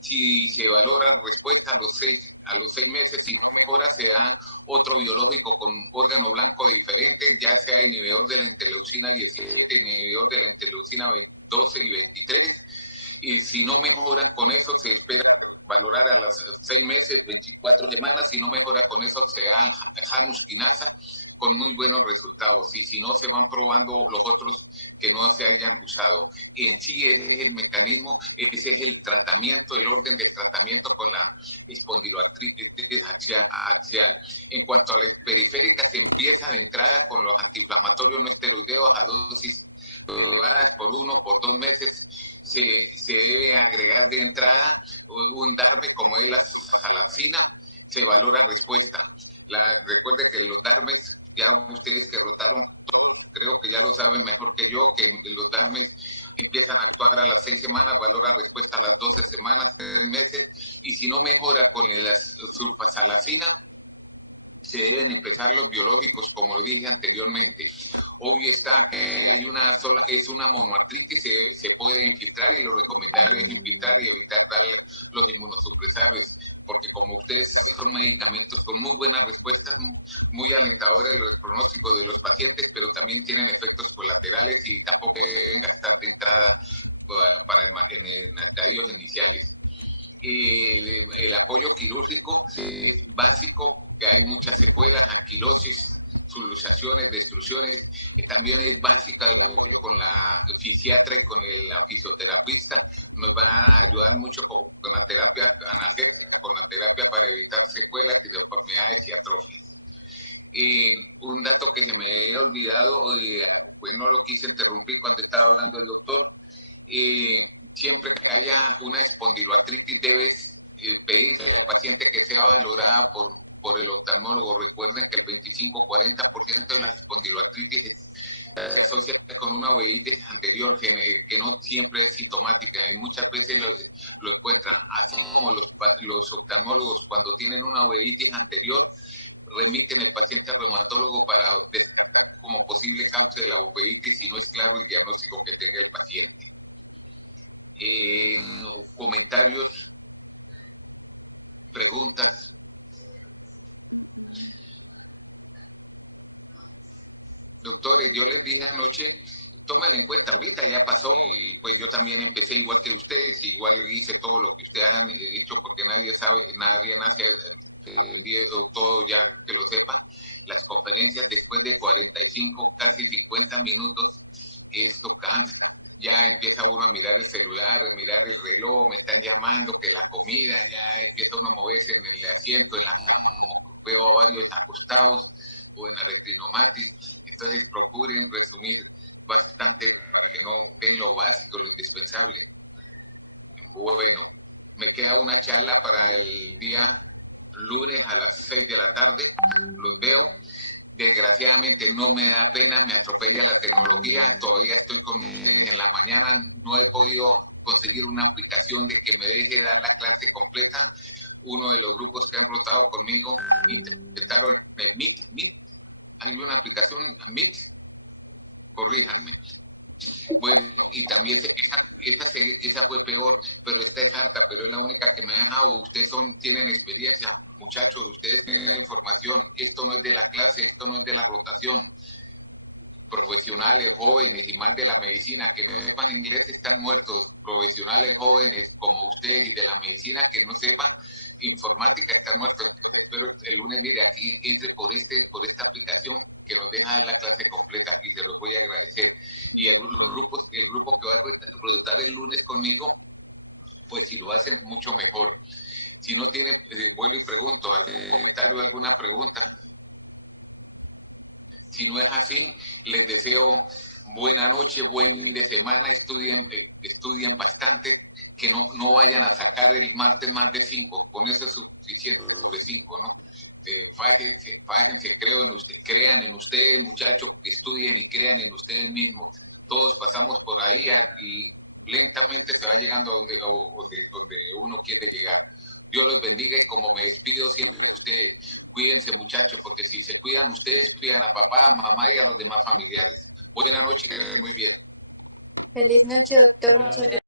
Si se valora respuesta a los 6 meses, si mejora, se da otro biológico con órgano blanco diferente, ya sea inhibidor de la interleucina 17, inhibidor de la interleucina 12 y 23. Y si no mejoran con eso, se espera valorar a los 6 meses, 24 semanas. Si no mejora con eso, se da Janus quinasa con muy buenos resultados. Y si no, se van probando los otros que no se hayan usado. Y en sí ese es el mecanismo, ese es el tratamiento, el orden del tratamiento con la espondiloartritis axial. En cuanto a las periféricas, se empieza de entrada con los antiinflamatorios no esteroideos a dosis por 1 por 2 meses. Se debe agregar de entrada un DARME como es la salacina, se valora respuesta. Recuerden que los DARMES, ya ustedes que rotaron creo que ya lo saben mejor que yo, que los DARMES empiezan a actuar a las 6 semanas, valora respuesta a las 12 semanas, 3 meses, y si no mejora con la sulfasalacina, se deben empezar los biológicos, como lo dije anteriormente. Obvio está que hay es una monoartritis, se puede infiltrar y lo recomendable es infiltrar y evitar dar los inmunosupresores, porque como ustedes son medicamentos con muy buenas respuestas, muy alentadores los pronósticos de los pacientes, pero también tienen efectos colaterales y tampoco deben gastar de entrada en estadios iniciales. El apoyo quirúrgico básico, que hay muchas secuelas, anquilosis, subluxaciones, destrucciones, también es básica con la fisiatra y con la fisioterapista, nos va a ayudar mucho con la terapia analgésica, con la terapia para evitar secuelas y deformidades y atrofias. Un dato que se me había olvidado, pues no lo quise interrumpir cuando estaba hablando el doctor. Siempre que haya una espondiloartritis debes pedir al paciente que sea valorada por el oftalmólogo. Recuerden que el 25-40% de las espondiloartritis asocia con una uveitis anterior que no siempre es sintomática y muchas veces lo encuentran. Así como los oftalmólogos cuando tienen una uveitis anterior remiten el paciente al reumatólogo para como posible causa de la uveitis si no es claro el diagnóstico que tenga el paciente. Comentarios, preguntas. Doctores, yo les dije anoche, tómenlo en cuenta, ahorita ya pasó, y pues yo también empecé igual que ustedes, igual hice todo lo que ustedes han hecho, porque nadie sabe, nadie nace todo ya que lo sepa. Las conferencias después de 45, casi 50 minutos, esto cansa. Ya empieza uno a mirar el celular, a mirar el reloj, me están llamando, que la comida, ya empieza uno a moverse en el asiento, veo a varios acostados o en la retrinomatis. Entonces procuren resumir bastante, que no ven lo básico, lo indispensable. Bueno, me queda una charla para el día lunes a las 6 de la tarde, los veo. Desgraciadamente no me da pena, me atropella la tecnología, todavía estoy en la mañana, no he podido conseguir una aplicación de que me deje dar la clase completa. Uno de los grupos que han rotado conmigo intentaron el Meet, hay una aplicación Meet, corríjanme. Bueno, y también esa fue peor, pero esta es harta, pero es la única que me ha dejado. Ustedes tienen experiencia, muchachos, ustedes tienen información. Esto no es de la clase, esto no es de la rotación. Profesionales, jóvenes y más de la medicina que no sepan inglés están muertos. Profesionales jóvenes como ustedes y de la medicina que no sepan informática están muertos. Pero el lunes, mire, aquí entre por esta aplicación que nos deja la clase completa y se los voy a agradecer. Y el grupo que va a rotar el lunes conmigo, pues si lo hacen mucho mejor. Si no tienen, vuelvo y pregunto, alguna pregunta. Si no es así, les deseo buena noche, buen fin de semana, estudien bastante, que no vayan a sacar el martes más de 5, con eso es suficiente, de 5, ¿no? Fájense, crean en ustedes, muchachos, estudien y crean en ustedes mismos. Todos pasamos por ahí y lentamente se va llegando a donde uno quiere llegar. Dios los bendiga y como me despido siempre de ustedes, cuídense muchachos, porque si se cuidan ustedes, cuidan a papá, a mamá y a los demás familiares. Buenas noches, que estén muy bien. Feliz noche, doctor. Muchas gracias.